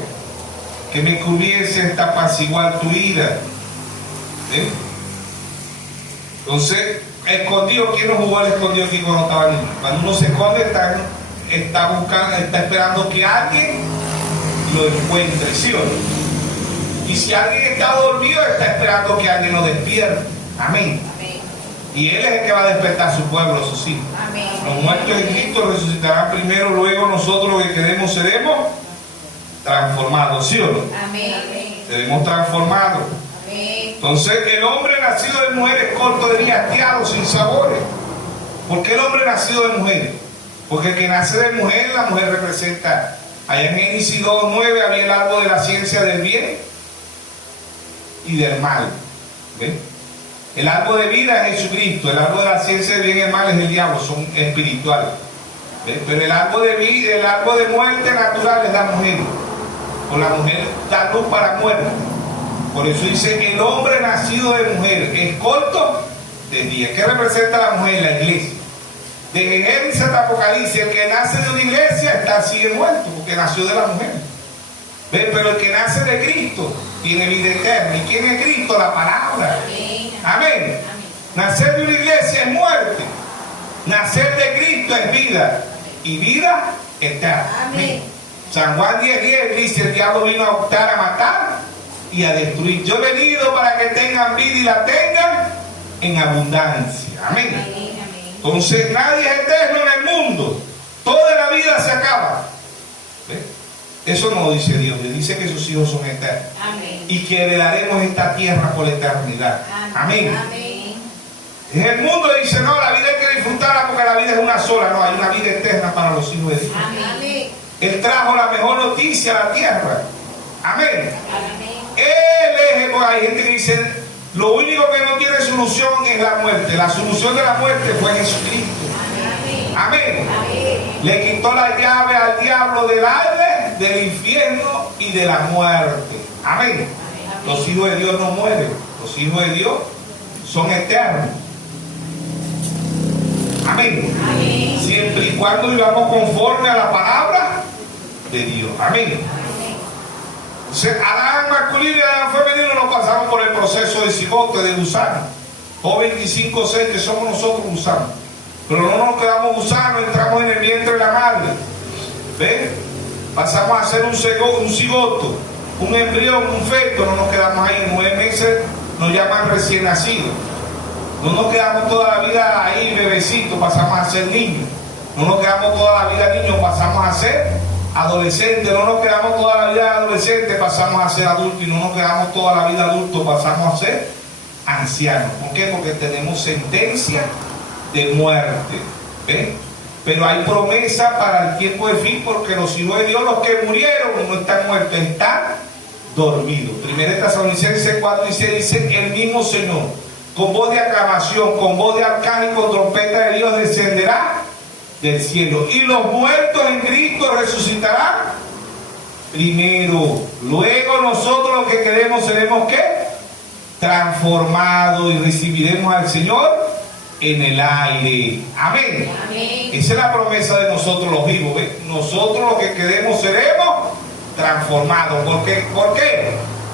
Que me cubriese hasta apaciguar tu ira. Entonces, escondido, ¿quién no jugó al escondido aquí cuando estaba niño? Cuando uno se esconde, está buscando, está esperando que alguien lo encuentre, ¿sí o no? Y si alguien está dormido, está esperando que alguien lo despierte. Amén. Amén. Y Él es el que va a despertar a su pueblo, eso sí. Amén. Los muertos en Cristo resucitarán primero, luego nosotros los que quedemos seremos transformados, ¿sí o no? Amén. Seremos transformados. Amén. Entonces, el hombre nacido de mujer es corto de día, hastiado, sin sabores. ¿Por qué el hombre nacido de mujer? Porque el que nace de mujer, la mujer representa. Allá en Génesis 2:9 había el árbol de la ciencia del bien y del mal. ¿Ven? El árbol de vida es Jesucristo, el árbol de la ciencia del bien y del mal es el diablo, son espirituales. ¿Ven? Pero el árbol de vida, el árbol de muerte natural es la mujer. O la mujer da luz para muerte. Por eso dice, el hombre nacido de mujer es corto de día. ¿Qué representa la mujer? La iglesia. De Génesis hasta Apocalipsis, el que nace de una iglesia está sigue muerto, porque nació de la mujer. ¿Ven? Pero el que nace de Cristo tiene vida eterna. ¿Y quién es Cristo? La palabra. Amén. Amén. Nacer de una iglesia es muerte. Nacer de Cristo es vida. Y vida eterna. Amén. San Juan 10:10 dice, el diablo vino a optar, a matar y a destruir. Yo he venido para que tengan vida y la tengan en abundancia. Amén. Amén. Entonces nadie es eterno en el mundo. Toda la vida se acaba. ¿Ves? Eso no lo dice Dios. Dios dice que sus hijos son eternos. Amén. Y que heredaremos esta tierra por la eternidad. Amén. Amén. En el mundo dice, no, la vida hay que disfrutarla porque la vida es una sola. No, hay una vida eterna para los hijos de Dios. Amén. Él trajo la mejor noticia a la tierra. Amén. Amén. Él es, hay gente que dice, lo único que no tiene solución es la muerte. La solución de la muerte fue Jesucristo. Amén. Amén. Le quitó la llave al diablo del Hades, del infierno y de la muerte. Amén. Los hijos de Dios no mueren. Los hijos de Dios son eternos. Amén. Amén. Siempre y cuando vivamos conforme a la palabra de Dios. Amén. Entonces, Adán masculino y Adán femenino nos pasamos por el proceso de cigote, de gusano. Job 25:6, que somos nosotros gusanos. Pero no nos quedamos gusanos, entramos en el vientre de la madre. ¿Ven? Pasamos a ser un cigoto, un embrión, un feto, no nos quedamos ahí. En 9 meses nos llaman recién nacidos. No nos quedamos toda la vida ahí bebecitos, pasamos a ser niños. No nos quedamos toda la vida niños, pasamos a ser adolescentes, no nos quedamos toda la vida adolescentes, pasamos a ser adultos, y no nos quedamos toda la vida adultos, pasamos a ser ancianos. ¿Por qué? Porque tenemos sentencia de muerte. ¿Ven? Pero hay promesa para el tiempo de fin, porque los hijos de Dios, los que murieron, no están muertos, están dormidos. 1 Tesalonicenses 4:16 dice: el mismo Señor, con voz de aclamación, con voz de arcángel, con trompeta de Dios, descenderá del cielo, y los muertos en Cristo resucitarán primero. Luego nosotros los que queremos seremos ¿qué? Transformados, y recibiremos al Señor en el aire. Amén. Amén. Esa es la promesa de nosotros los vivos. ¿Ven? Nosotros los que queremos seremos transformados. ¿Por qué?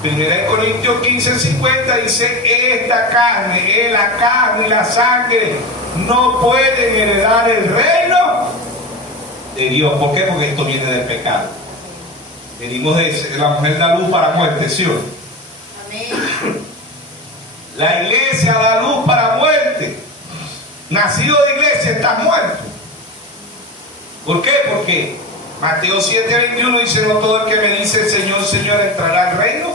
1 Corintios 15:50 dice: esta carne, la carne y la sangre no pueden heredar el reino de Dios. ¿Por qué? Porque esto viene del pecado. Venimos de la mujer da luz para muerte, ¿sí o no? Amén. La iglesia da luz para muerte. Nacido de iglesia, estás muerto. ¿Por qué? Porque Mateo 7:21 dice: no todo el que me dice Señor, Señor entrará al reino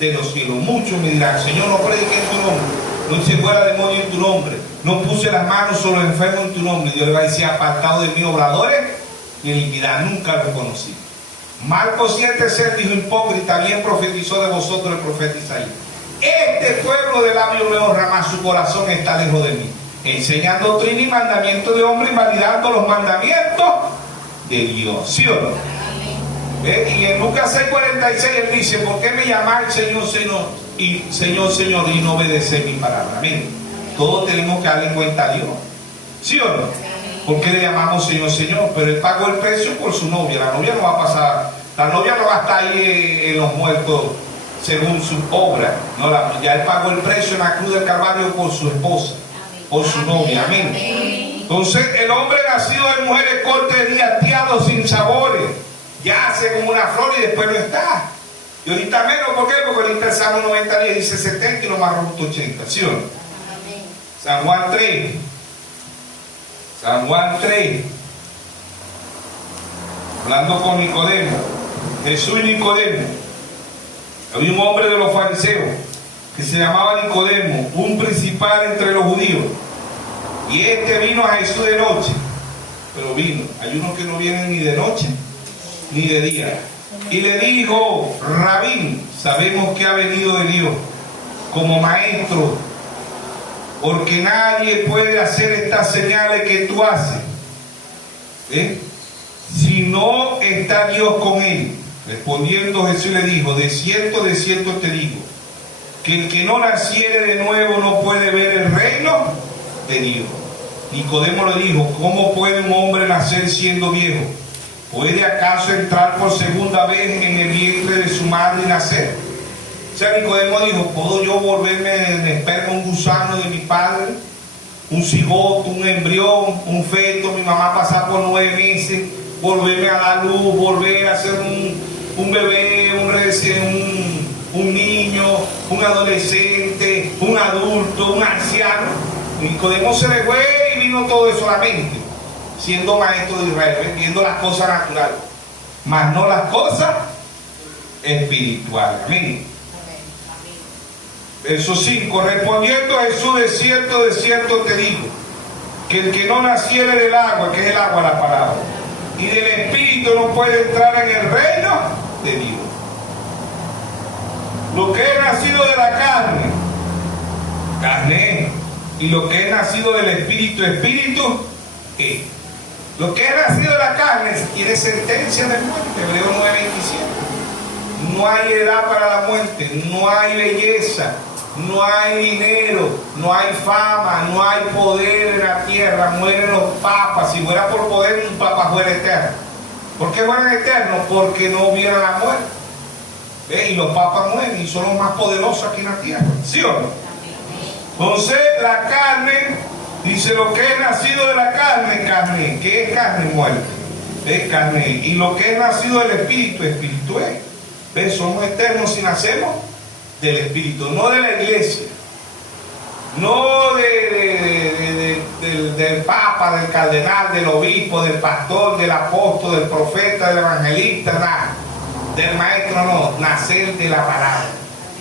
de los cielos. Muchos me dirán: Señor, no prediqué en tu nombre, no hice fuera demonio en tu nombre, no puse las manos sobre los enfermos en tu nombre. Dios le va a decir: apartado de mí, obradores de iniquidad, nunca lo conocí. Marcos 7:6 dijo: hipócrita, bien profetizó de vosotros el profeta Isaías. Este pueblo de labios me honra, mas su corazón está lejos de mí, enseñan doctrina y mandamiento de hombre, invalidando los mandamientos de Dios. ¿Sí o no? Y en Lucas 6:46 él dice: ¿por qué me llamáis Señor, Señor, Señor, y no obedecéis mi palabra? Amén. Todos tenemos que darle cuenta a Dios. ¿Sí o no? ¿Por qué le llamamos Señor, Señor? Pero él pagó el precio por su novia. La novia no va a pasar, la novia no va a estar ahí en los muertos según su obra. No, ya él pagó el precio en la cruz del Calvario por su esposa, por su novia. Amén. Entonces el hombre nacido de mujeres cortes y hastiado, sin sabores, yace como una flor y después no está. Y ahorita menos. ¿Por qué? Porque ahorita el Salmo 90:10 dice 70 y lo más robusto 80. ¿Sí o no? San Juan 3. San Juan 3. Hablando con Nicodemo. Jesús y Nicodemo. Había un hombre de los fariseos que se llamaba Nicodemo, un principal entre los judíos. Y este vino a Jesús de noche. Pero vino. Hay unos que no vienen ni de noche ni de día. Y le dijo: Rabí, sabemos que ha venido de Dios como maestro, porque nadie puede hacer estas señales que tú haces si no está Dios con él. Respondiendo Jesús le dijo: de cierto te digo, que el que no naciere de nuevo no puede ver el reino de Dios. Nicodemo le dijo: ¿cómo puede un hombre nacer siendo viejo? ¿Puede acaso entrar por segunda vez en el vientre de su madre y nacer? O sea, Nicodemo dijo: ¿puedo yo volverme en esperma un gusano de mi padre? Un cigoto, un embrión, un feto, mi mamá pasar por 9 meses, volverme a dar luz, volver a ser un bebé, un niño, un adolescente, un adulto, un anciano. Nicodemo se le fue y vino todo eso a la mente, siendo maestro de Israel, viendo las cosas naturales, mas no las cosas espirituales. Amén. Verso 5. Respondiendo Jesús: de cierto te digo, que el que no naciere del agua, que es el agua, la palabra, y del Espíritu, no puede entrar en el reino de Dios. Lo que es nacido de la carne, carne es. Y lo que es nacido del Espíritu, Espíritu es. Lo que es nacido de la carne tiene sentencia de muerte. Hebreos 9:27. No hay edad para la muerte, no hay belleza, no hay dinero, no hay fama, no hay poder en la tierra. Mueren los papas. Si fuera por poder, un papa fuera eterno. ¿Por qué fueran eternos? Porque no vieron la muerte. Y los papas mueren y son los más poderosos aquí en la tierra. ¿Sí o no? Entonces la carne, dice: lo que es nacido de la carne, carne. ¿Qué es carne? Muerte. Es carne. Y lo que es nacido del Espíritu, Espíritu es. ¿Ves? Somos eternos si nacemos del Espíritu, no de la iglesia, no de del papa, del cardenal, del obispo, del pastor, del apóstol, del profeta, del evangelista, nada. Del maestro no, nacer de la palabra.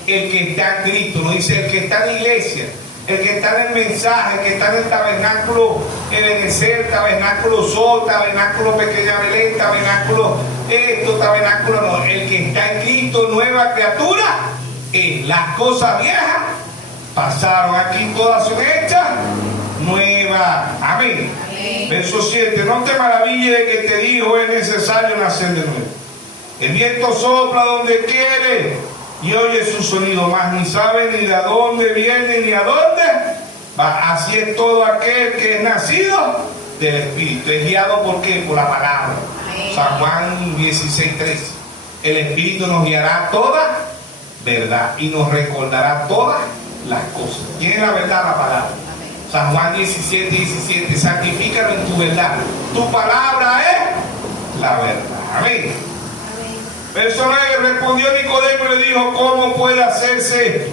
El que está en Cristo, no dice el que está en la iglesia, el que está en el mensaje, el que está en el tabernáculo, el tabernáculo Sol, tabernáculo Pequeña Belén, tabernáculo esto, tabernáculo no. El que está en Cristo, nueva criatura, las cosas viejas pasaron, aquí todas son hechas nuevas. Amén. Verso 7, no te maravilles de que te dijo es necesario nacer de nuevo. El viento sopla donde quiere y oye su sonido, mas ni sabe ni de dónde viene ni a dónde va. Así es todo aquel que es nacido del Espíritu. Es guiado ¿por qué? Por la palabra. San Juan 16:13. El Espíritu nos guiará a toda verdad y nos recordará todas las cosas. ¿Quién es la verdad? La palabra. San Juan 17:17. Santifícalo en tu verdad. Tu palabra es la verdad. Amén. Verso 9, respondió Nicodemo y le dijo, ¿cómo puede hacerse esto?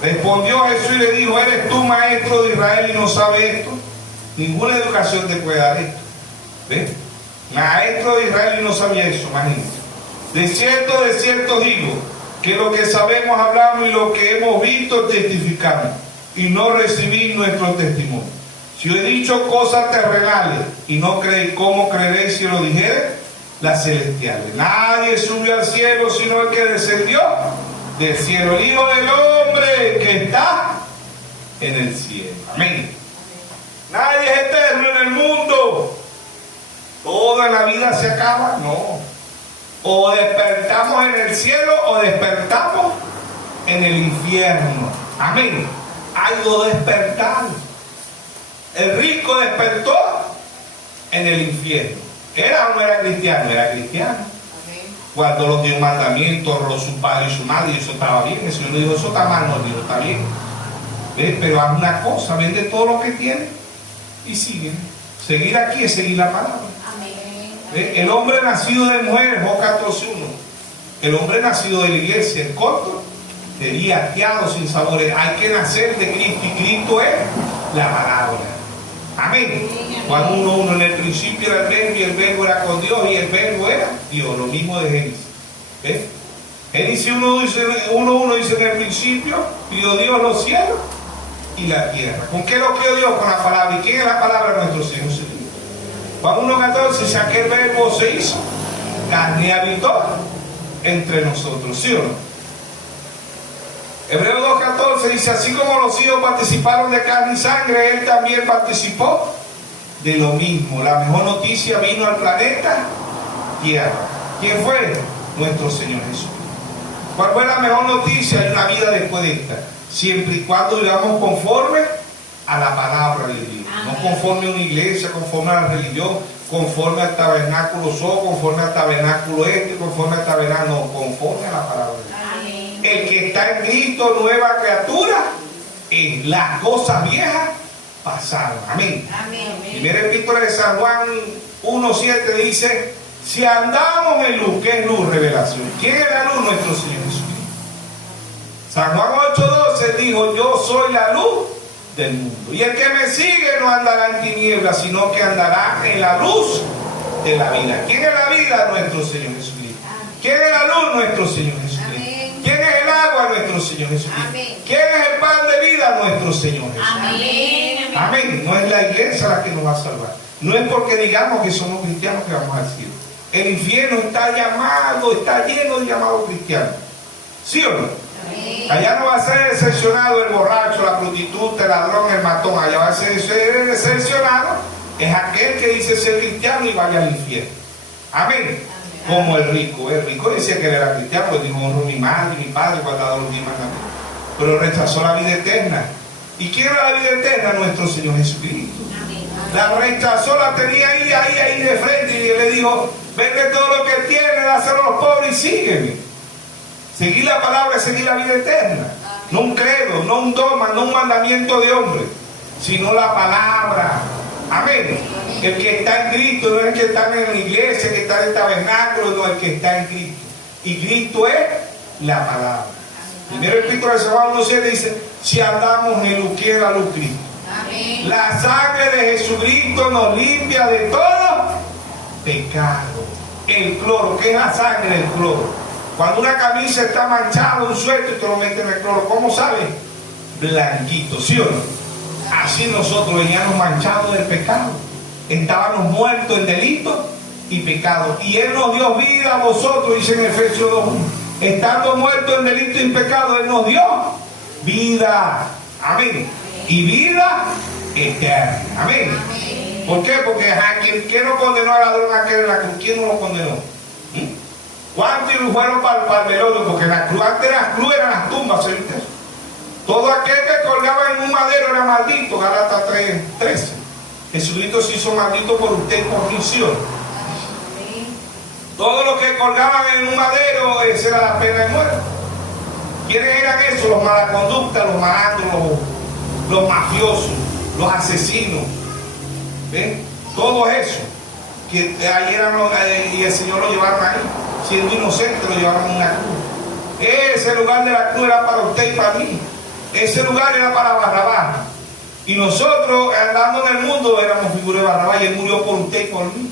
Respondió Jesús y le dijo, ¿eres tú maestro de Israel y no sabes esto? Ninguna educación te puede dar esto. ¿Ves? Maestro de Israel y no sabía eso, imagínate. De cierto digo, que lo que sabemos hablamos y lo que hemos visto testificamos, y no recibís nuestro testimonio. Si yo he dicho cosas terrenales y no creéis, ¿cómo creeréis si lo dijere? Las celestiales. Nadie subió al cielo sino el que descendió del cielo, el Hijo del Hombre que está en el cielo. Amén. Nadie es eterno en el mundo. Toda la vida se acaba. No. O despertamos en el cielo o despertamos en el infierno. Amén. Hay dos despertar. El rico despertó en el infierno. ¿Era o no era cristiano? Era cristiano. Guardó los 10 mandamientos, honró su padre y su madre, y eso estaba bien. El Señor le dijo, eso está mal, no, Dios, está bien. ¿Ves? Pero haz una cosa, vende todo lo que tiene y sigue. Seguir aquí es seguir la palabra. ¿Ves? El hombre nacido de mujer, Job 14:1. El hombre nacido de la iglesia, el corto, sería hastiado sin sabores. Hay que nacer de Cristo, y Cristo es la palabra. Amén. Juan 1:1, en el principio era el verbo y el verbo era con Dios y el verbo era Dios. Lo mismo de Génesis. ¿Ves? Génesis 1:1 dice, en el principio crió Dios los cielos y la tierra. ¿Con qué lo crió Dios? Con la palabra. ¿Y quién es la palabra? Nuestro Señor Jesucristo. Juan 1:14 dice, aquel verbo se hizo carne y habitó entre nosotros. ¿Sí o no? Hebreos 2:14 dice, así como los hijos participaron de carne y sangre, él también participó de lo mismo. La mejor noticia vino al planeta Tierra. ¿Quién fue? Nuestro Señor Jesús. ¿Cuál fue la mejor noticia? Hay una vida después de esta, siempre y cuando vivamos conforme a la palabra de Dios. No conforme a una iglesia, conforme a la religión, conforme al tabernáculo Sol, conforme al tabernáculo conforme al tabernáculo, no, conforme a la palabra de Dios. El que está en Cristo, nueva criatura, en las cosas viejas pasaron. Amén. Primera epístola de San Juan 1:7 dice, si andamos en luz, ¿qué es luz? Revelación. ¿Quién es la luz? Nuestro Señor Jesucristo. San Juan 8:12 dijo, yo soy la luz del mundo. Y el que me sigue no andará en tinieblas, sino que andará en la luz de la vida. ¿Quién es la vida? Nuestro Señor Jesucristo. ¿Quién es la luz? Nuestro Señor Jesucristo. ¿Quién es el agua? Nuestro Señor Jesucristo. Amén. ¿Quién es el pan de vida? Nuestro Señor Jesucristo. Amén. Amén. No es la iglesia la que nos va a salvar. No es porque digamos que somos cristianos que vamos al cielo. El infierno está llamado, está lleno de llamados cristianos. ¿Sí o no? Amén. Allá no va a ser excepcionado el borracho, la prostituta, el ladrón, el matón. Allá va a ser excepcionado es aquel que dice ser cristiano y vaya al infierno. Amén. Como el rico. El rico decía que era cristiano, pues dijo, honro a mi madre y mi padre, guardado los 10 mandamientos. Pero rechazó la vida eterna. ¿Y quién era la vida eterna? Nuestro Señor Jesucristo. La rechazó, la tenía ahí de frente, y le dijo, vende todo lo que tiene, dáselo a los pobres y sígueme. Seguir la palabra es seguir la vida eterna. No un credo, no un dogma, no un mandamiento de hombre, sino la palabra. Amén. El que está en Cristo no es el que está en la iglesia, el que está en el tabernáculo, no, el que está en Cristo. Y Cristo es la palabra. Primero el Epístola de San Juan 1:7 dice, si andamos en luz, ¿quién es la luz? Cristo. Amén. La sangre de Jesucristo nos limpia de todo pecado. El cloro, ¿qué es la sangre del cloro? Cuando una camisa está manchada, un suéter, te lo meten en el cloro. ¿Cómo sabes? Blanquito, ¿sí o no? Así nosotros veníamos manchados del pecado. Estábamos muertos en delitos y pecados. Y Él nos dio vida a vosotros, dice en Efesios 2:1. Estando muertos en delitos y pecados, Él nos dio vida. Amén. Y vida eterna. Amén. ¿Por qué? Porque ¿quién no condenó al ladrón aquel en la cruz? ¿Quién no lo condenó? ¿Cuántos fueron para el velorio? Porque la cruz, antes de las cruz eran las tumbas, ¿sí? Todo aquel que colgaba en un madero era maldito. Gálatas 3:13. Jesucristo se hizo maldito por usted y por mí, ¿sí? Todos los que colgaban en un madero, esa era la pena de muerte. ¿Quiénes eran esos? Los malaconductas, los malandros, los mafiosos, los asesinos. ¿Ven? Todo eso. Que ahí eran y el Señor lo llevaron ahí. Siendo inocente, lo llevaron en una cruz. Ese lugar de la cruz era para usted y para mí. Ese lugar era para Barrabás. Y nosotros, andando en el mundo, éramos figuras de Barrabás. Y Él murió por usted y por mí.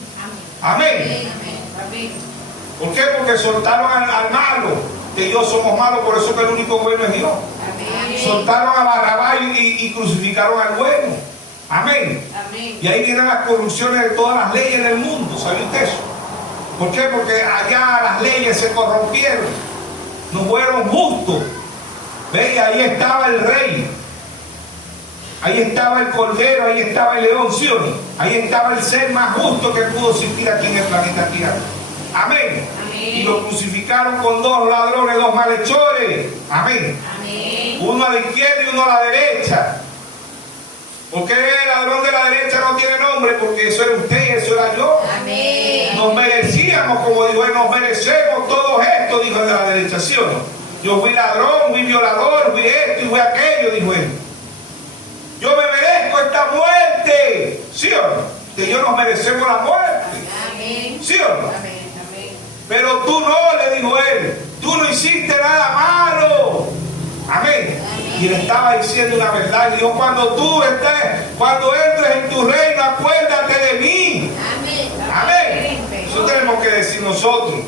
Amén. Amén. ¿Por qué? Porque soltaron al malo. Que Dios somos malos, por eso que el único bueno es Dios. Amén. Soltaron a Barrabás y crucificaron al bueno. Amén. Amén. Y ahí vienen las corrupciones de todas las leyes del mundo. ¿Sabe usted eso? ¿Por qué? Porque allá las leyes se corrompieron. No fueron justos. ¿Ve? Y ahí estaba el rey. Ahí estaba el cordero, ahí estaba el león, ¿sí o no? Ahí estaba el ser más justo que pudo existir aquí en el planeta Tierra. Amén. Amén. Y lo crucificaron con dos ladrones, dos malhechores. Amén. Amén. Uno a la izquierda y uno a la derecha. Porque el ladrón de la derecha no tiene nombre, porque eso era usted, eso era yo. Amén. Nos merecíamos, como dijo él, nos merecemos todo esto, dijo el de la derecha, ¿sí o no? Yo fui ladrón, fui violador, fui esto y fui aquello, dijo él. Yo me merezco esta muerte, ¿sí o no? Que yo nos merecemos la muerte. Amén. ¿Sí o no? Amén. Amén. Pero tú no, le dijo él, tú no hiciste nada malo. Amén. Y él estaba diciendo una verdad. Y dijo, cuando entres en tu reino, acuérdate de mí. Amén. Amén. Eso tenemos que decir nosotros.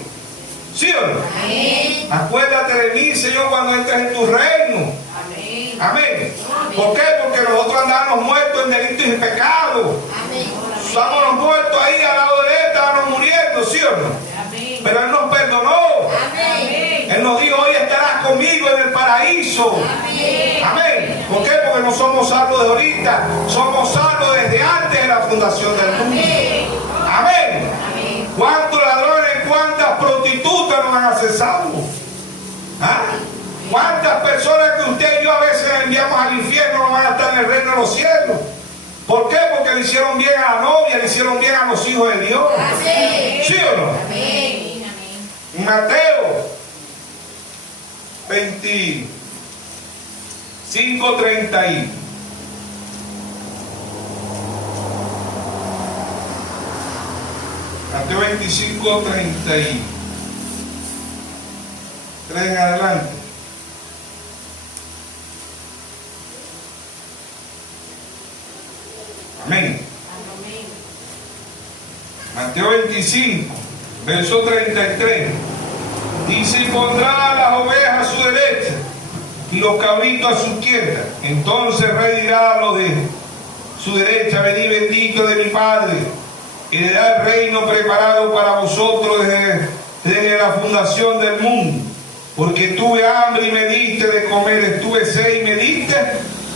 ¿Sí o no? Amén. Acuérdate de mí, Señor, cuando entres en tu reino. Amén. Amén. ¿Por qué? Porque nosotros andábamos muertos en delitos y pecados. Amén. Estábamos muertos ahí al lado de él, estábamos muriendo, ¿sí o no? Amén. Pero Él nos perdonó. Amén. Él nos dijo, hoy estarás conmigo en el paraíso. Amén. Amén. ¿Por qué? Porque no somos salvos de ahorita, somos salvos desde antes de la fundación del mundo. Amén. Amén. ¿Cuántos ladrones, cuántas prostitutas nos van a ser salvos? ¿Ah? ¿Cuántas personas que usted y yo a veces enviamos al infierno no van a estar en el reino de los cielos? ¿Por qué? Porque le hicieron bien a la novia, le hicieron bien a los hijos de Dios. Amén. ¿Sí o no? Amén. Mateo 25:30. Mateo 25:33 en adelante. Amén. Mateo 25, verso 33. Dice, y pondrá las ovejas a su derecha y los cabritos a su izquierda. Entonces el rey dirá a los de su derecha, venid bendito de mi Padre, y le da el reino preparado para vosotros desde la fundación del mundo. Porque tuve hambre y me diste de comer, estuve sed y me diste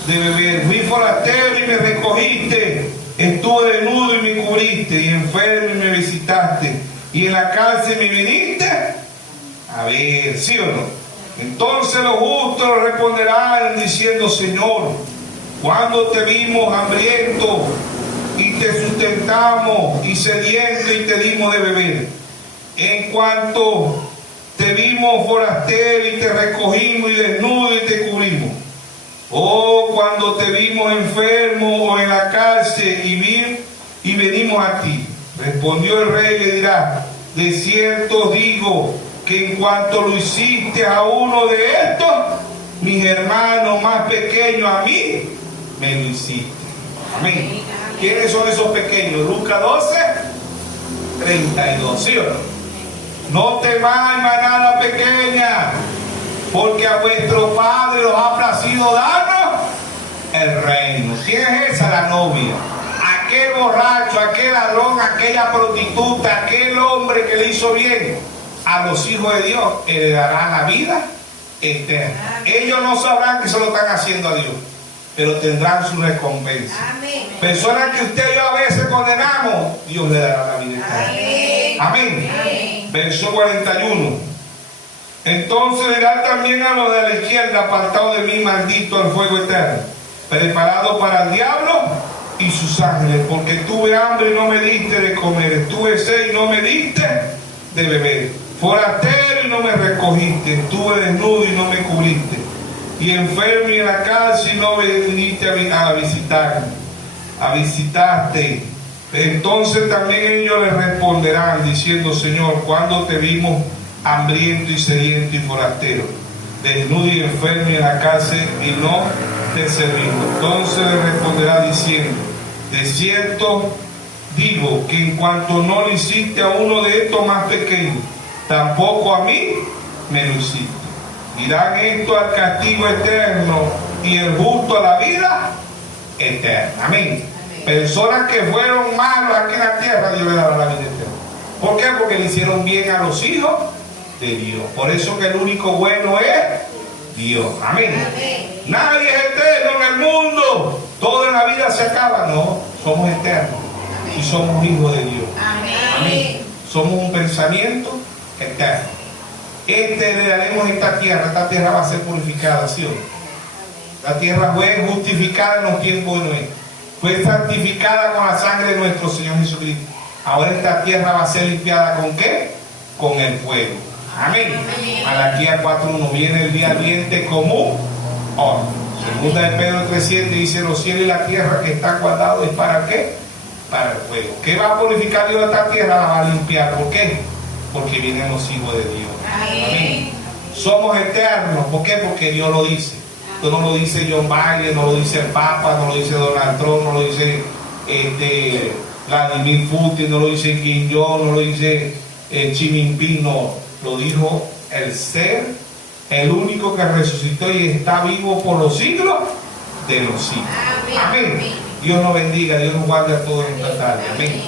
de beber, fui forastero y me recogiste, estuve desnudo y me cubriste, y enfermo y me visitaste, y en la cárcel me viniste a ver, ¿sí o no? Entonces los justos responderán diciendo, Señor, cuando te vimos hambriento y te sustentamos, y sediento y te dimos de beber? En cuanto te vimos forastero y te recogimos, y desnudo y te cubrimos. Oh, cuando te vimos enfermo o en la cárcel y venimos a ti. Respondió el rey y le dirá, de cierto digo que en cuanto lo hiciste a uno de estos, mis hermanos más pequeños, a mí me lo hiciste. Amén. ¿Quiénes son esos pequeños? Lucas 12, 32. ¿Sí o no? No temáis, manada pequeña, porque a vuestro Padre os ha placido darnos el reino. ¿Quién es esa? La novia. Aquel borracho, aquel ladrón, aquella prostituta, aquel hombre que le hizo bien a los hijos de Dios, heredará la vida eterna. Ellos no sabrán que se lo están haciendo a Dios, pero tendrán su recompensa. Amén. Personas que usted y yo a veces condenamos, Dios le dará la vida eterna. Amén. Amén. Verso 41. Entonces dirá también a los de la izquierda: apartado de mí, maldito, al fuego eterno, preparado para el diablo y sus ángeles, porque tuve hambre y no me diste de comer, estuve sed y no me diste de beber, forastero y no me recogiste, estuve desnudo y no me cubriste, y enfermo y en la cárcel y no me viniste a visitarme, a visitarte. Entonces también ellos le responderán diciendo: Señor, ¿cuándo te vimos hambriento y sediento y forastero, desnudo y enfermo y en la cárcel y no te servimos? Entonces le responderá diciendo: de cierto digo que en cuanto no lo hiciste a uno de estos más pequeños, tampoco a mí me lo hiciste. Dirán esto al castigo eterno y el justo a la vida eterna. Amén. Personas que fueron malos aquí en la tierra, Dios le dará la vida eterna. ¿Por qué? Porque le hicieron bien a los hijos de Dios. Por eso que el único bueno es Dios. Amén. Nadie es eterno en el mundo. Todo en la vida se acaba. No, somos eternos. Y somos hijos de Dios. Amén. Somos un pensamiento eterno. Le daremos esta tierra. Esta tierra va a ser purificada, ¿sí o no? La tierra fue justificada en los tiempos de Noé. Fue santificada con la sangre de nuestro Señor Jesucristo. Ahora esta tierra va a ser limpiada ¿con qué? Con el fuego. Amén. Malaquías 4:1. Viene el día ardiente como oro. Segunda de Pedro 3:7 dice: los cielos y la tierra que están guardados, ¿es para qué? Para el fuego. ¿Qué va a purificar Dios esta tierra? La va a limpiar. ¿Por qué? Porque vienen los hijos de Dios. Amén. Somos eternos. ¿Por qué? Porque Dios lo dice. Esto no lo dice John Biden, no lo dice el Papa, no lo dice Donald Trump, no lo dice Vladimir Putin, no lo dice Kim Jong, no lo dice Xi Jinping, no. Lo dijo el ser, el único que resucitó y está vivo por los siglos de los siglos. Amén. Dios nos bendiga, Dios nos guarde a todos en esta tarde. Amén.